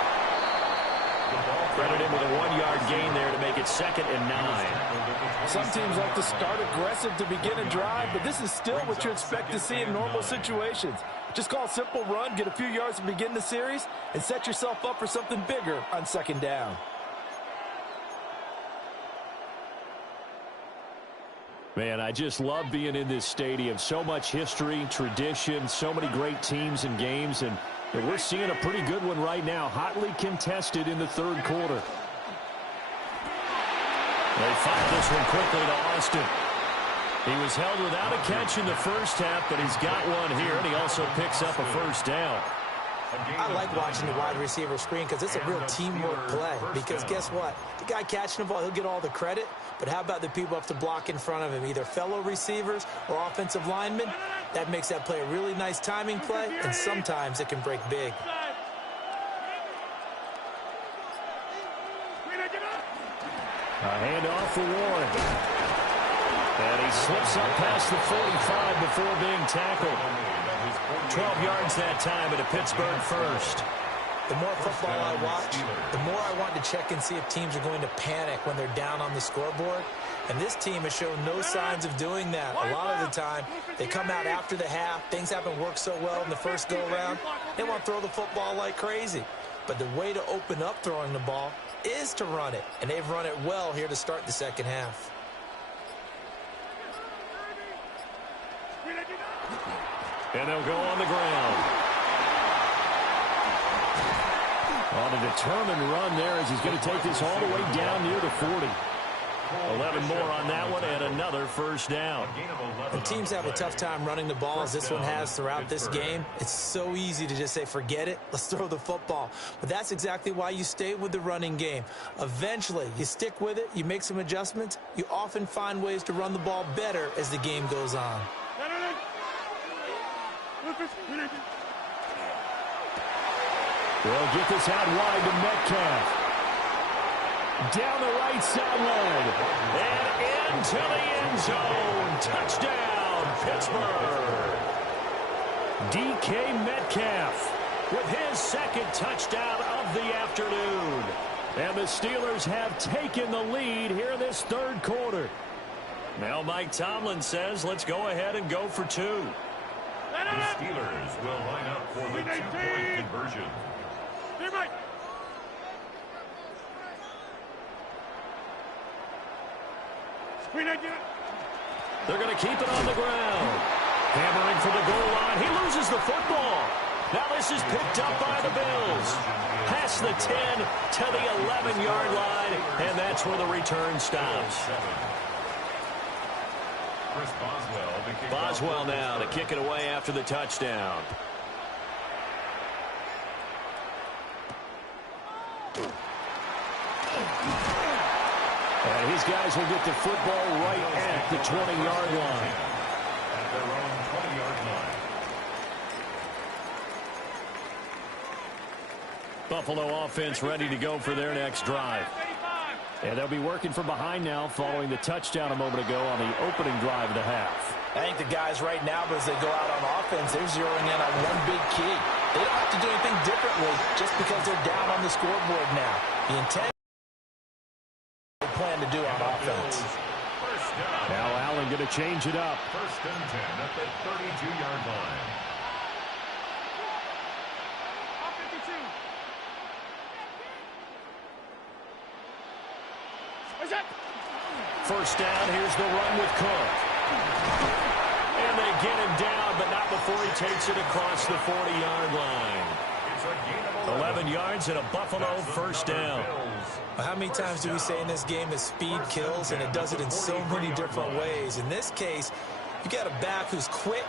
Credit him with a 1-yard gain there to make it 2nd and 9. Some teams like to start aggressive to begin a drive, but this is still what you expect to see in normal situations. Just call a simple run, get a few yards to begin the series, and set yourself up for something bigger on 2nd down. Man, I just love being in this stadium. So much history, tradition, so many great teams and games, and we're seeing a pretty good one right now, hotly contested in the 3rd quarter. They fire this one quickly to Austin. He was held without a catch in the first half, but he's got one here, and he also picks up a first down. I like watching the wide receiver screen because it's a real teamwork play. Because guess what? The guy catching the ball, he'll get all the credit. But how about the people up to block in front of him, either fellow receivers or offensive linemen? That makes that play a really nice timing play, and sometimes it can break big. A handoff for Warren. And he slips up past the 45 before being tackled. 12 yards that time at a Pittsburgh first. The more football I watch, the more I want to check and see if teams are going to panic when they're down on the scoreboard. And this team has shown no signs of doing that. A lot of the time, they come out after the half. Things haven't worked so well in the first go-around. They want to throw the football like crazy. But the way to open up throwing the ball is to run it. And they've run it well here to start the second half. And they'll go on the ground. On a determined run there as he's going to take this all the way down near the 40. 11 more on that one and another first down. When teams have a tough time running the ball as this one has throughout this game, it's so easy to just say, forget it, let's throw the football. But that's exactly why you stay with the running game. Eventually, you stick with it, you make some adjustments, you often find ways to run the ball better as the game goes on. They'll get this out wide to Metcalf. Down the right sideline. And into the end zone. Touchdown, Pittsburgh. DK Metcalf with his 2nd touchdown of the afternoon. And the Steelers have taken the lead here in this 3rd quarter. Now Mike Tomlin says, let's go ahead and go for 2. The Steelers will line up for the 2-point conversion. They're going to keep it on the ground. Hammering for the goal line. He loses the football. Now this is picked up by the Bills. Past the 10 to the 11-yard line, and that's where the return stops. Boswell now to kick it away after the touchdown. And his guys will get the football right at the 20-yard line. At their own 20-yard line. Buffalo offense ready to go for their next drive. And they'll be working from behind now following the touchdown a moment ago on the opening drive of the half. I think the guys right now, as they go out on offense, they're zeroing in on one big key. They don't have to do anything differently just because they're down on the scoreboard now. The intent they plan to do on offense. Now Allen going to change it up. 1st and 10 at the 32-yard line. First down, here's the run with Cook. And they get him down, but not before he takes it across the 40-yard line. It's a gain of 11 yards and a Buffalo first down. How many times do we say in this game that speed kills, and it does it in so many different ways? In this case, you got a back who's quick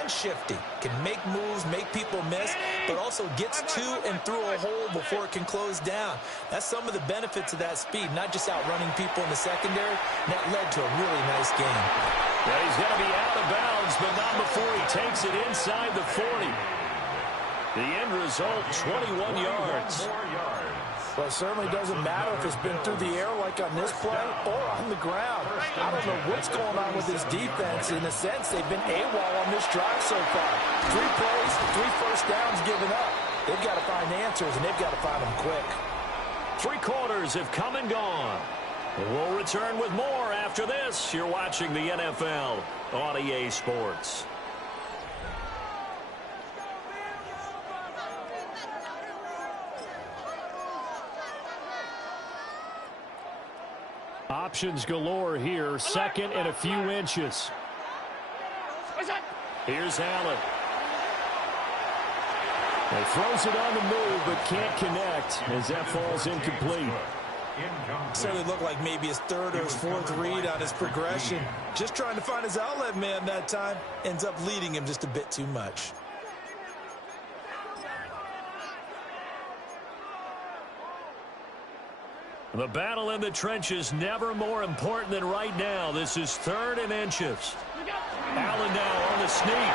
and shifty, can make moves, make people miss, but also gets to and through a hole before it can close down. That's some of the benefits of that speed, not just outrunning people in the secondary. And that led to a really nice game. Yeah, he's going to be out of bounds, but not before he takes it inside the 40. The end result, 21 yards. Well, it certainly doesn't matter if it's been through the air like on this play or on the ground. I don't know what's going on with this defense. In a sense, they've been AWOL on this drive so far. 3 plays, 3 first downs given up. They've got to find answers, and they've got to find them quick. 3 quarters have come and gone. We'll return with more after this. You're watching the NFL on EA Sports. Options galore here. Second and a few inches. Here's Allen. He throws it on the move, but can't connect as that falls incomplete. Certainly looked like maybe his 3rd or his 4th read on his progression. Just trying to find his outlet man that time. Ends up leading him just a bit too much. The battle in the trenches never more important than right now. This is 3rd and inches. Allen now on the sneak.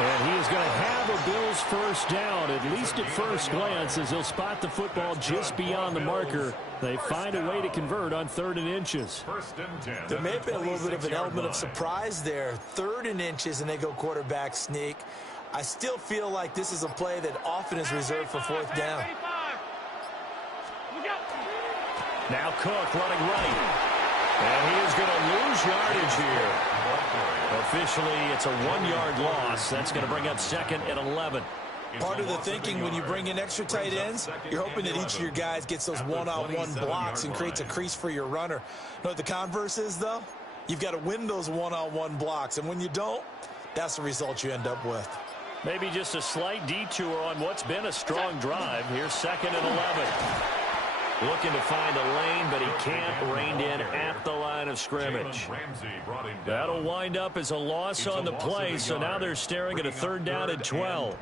And he is going to have a Bills first down, at least at first glance, as he'll spot the football just beyond the marker. They find a way to convert on 3rd and inches. There may have been a little bit of an element of surprise there. 3rd and inches, and they go quarterback sneak. I still feel like this is a play that often is reserved for 4th down. Now Cook running right. And he is going to lose yardage here. Officially, it's a 1-yard loss. That's going to bring up 2nd and 11. Part of the thinking when you bring in extra tight ends, you're hoping that each of your guys gets those one-on-one blocks and creates a crease for your runner. You know what the converse is, though? You've got to win those one-on-one blocks. And when you don't, that's the result you end up with. Maybe just a slight detour on what's been a strong drive. Here's 2nd and 11. Looking to find a lane, but he can't rein in at the line of scrimmage. That'll wind up as a loss on the play, so now they're staring at a 3rd down and 12.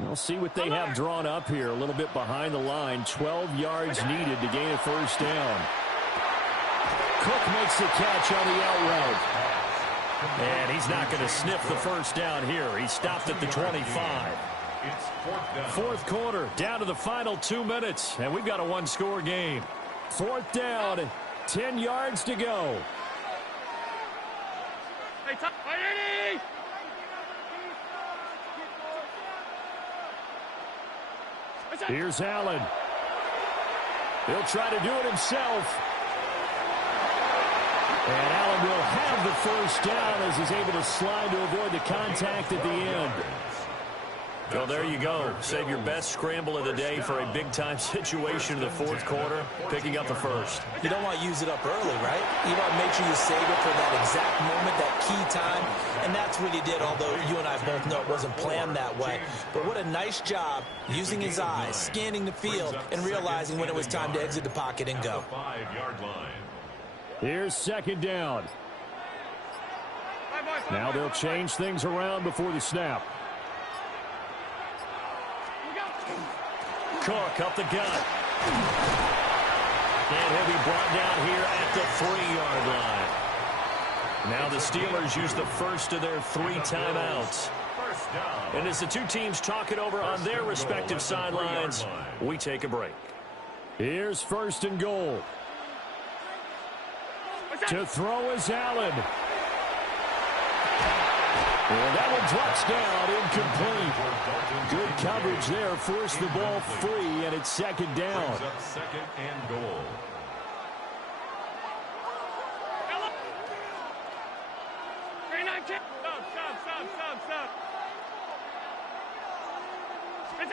We'll see what they have drawn up here. A little bit behind the line. 12 yards needed to gain a first down. Cook makes the catch on the out route. And he's not going to sniff the first down here. He stopped at the 25. 4th quarter, down to the final 2 minutes, and we've got a 1-score game. 4th down, 10 yards to go. Here's Allen. He'll try to do it himself. And Allen will have the first down as he's able to slide to avoid the contact at the end. Well, there you go. Save your best scramble of the day for a big-time situation in the 4th quarter, picking up the first. You don't want to use it up early, right? You want to make sure you save it for that exact moment, that key time, and that's what he did, although you and I both know it wasn't planned that way. But what a nice job using his eyes, scanning the field, and realizing when it was time to exit the pocket and go. Here's 2nd down. Now they'll change things around before the snap. Cook up the gut. And he'll be brought down here at the 3-yard line. Now the Steelers use the first of their 3 timeouts. And as the 2 teams talk it over on their respective sidelines, we take a break. Here's 1st and goal. To throw is Allen. And that one drops down, incomplete. Good coverage there, forced the ball free, and it's 2nd down. 2nd and goal.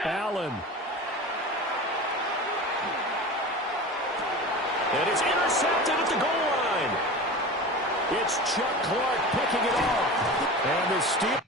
Allen. And it's intercepted at the goal line. It's Chuck Clark picking it off. And the Steelers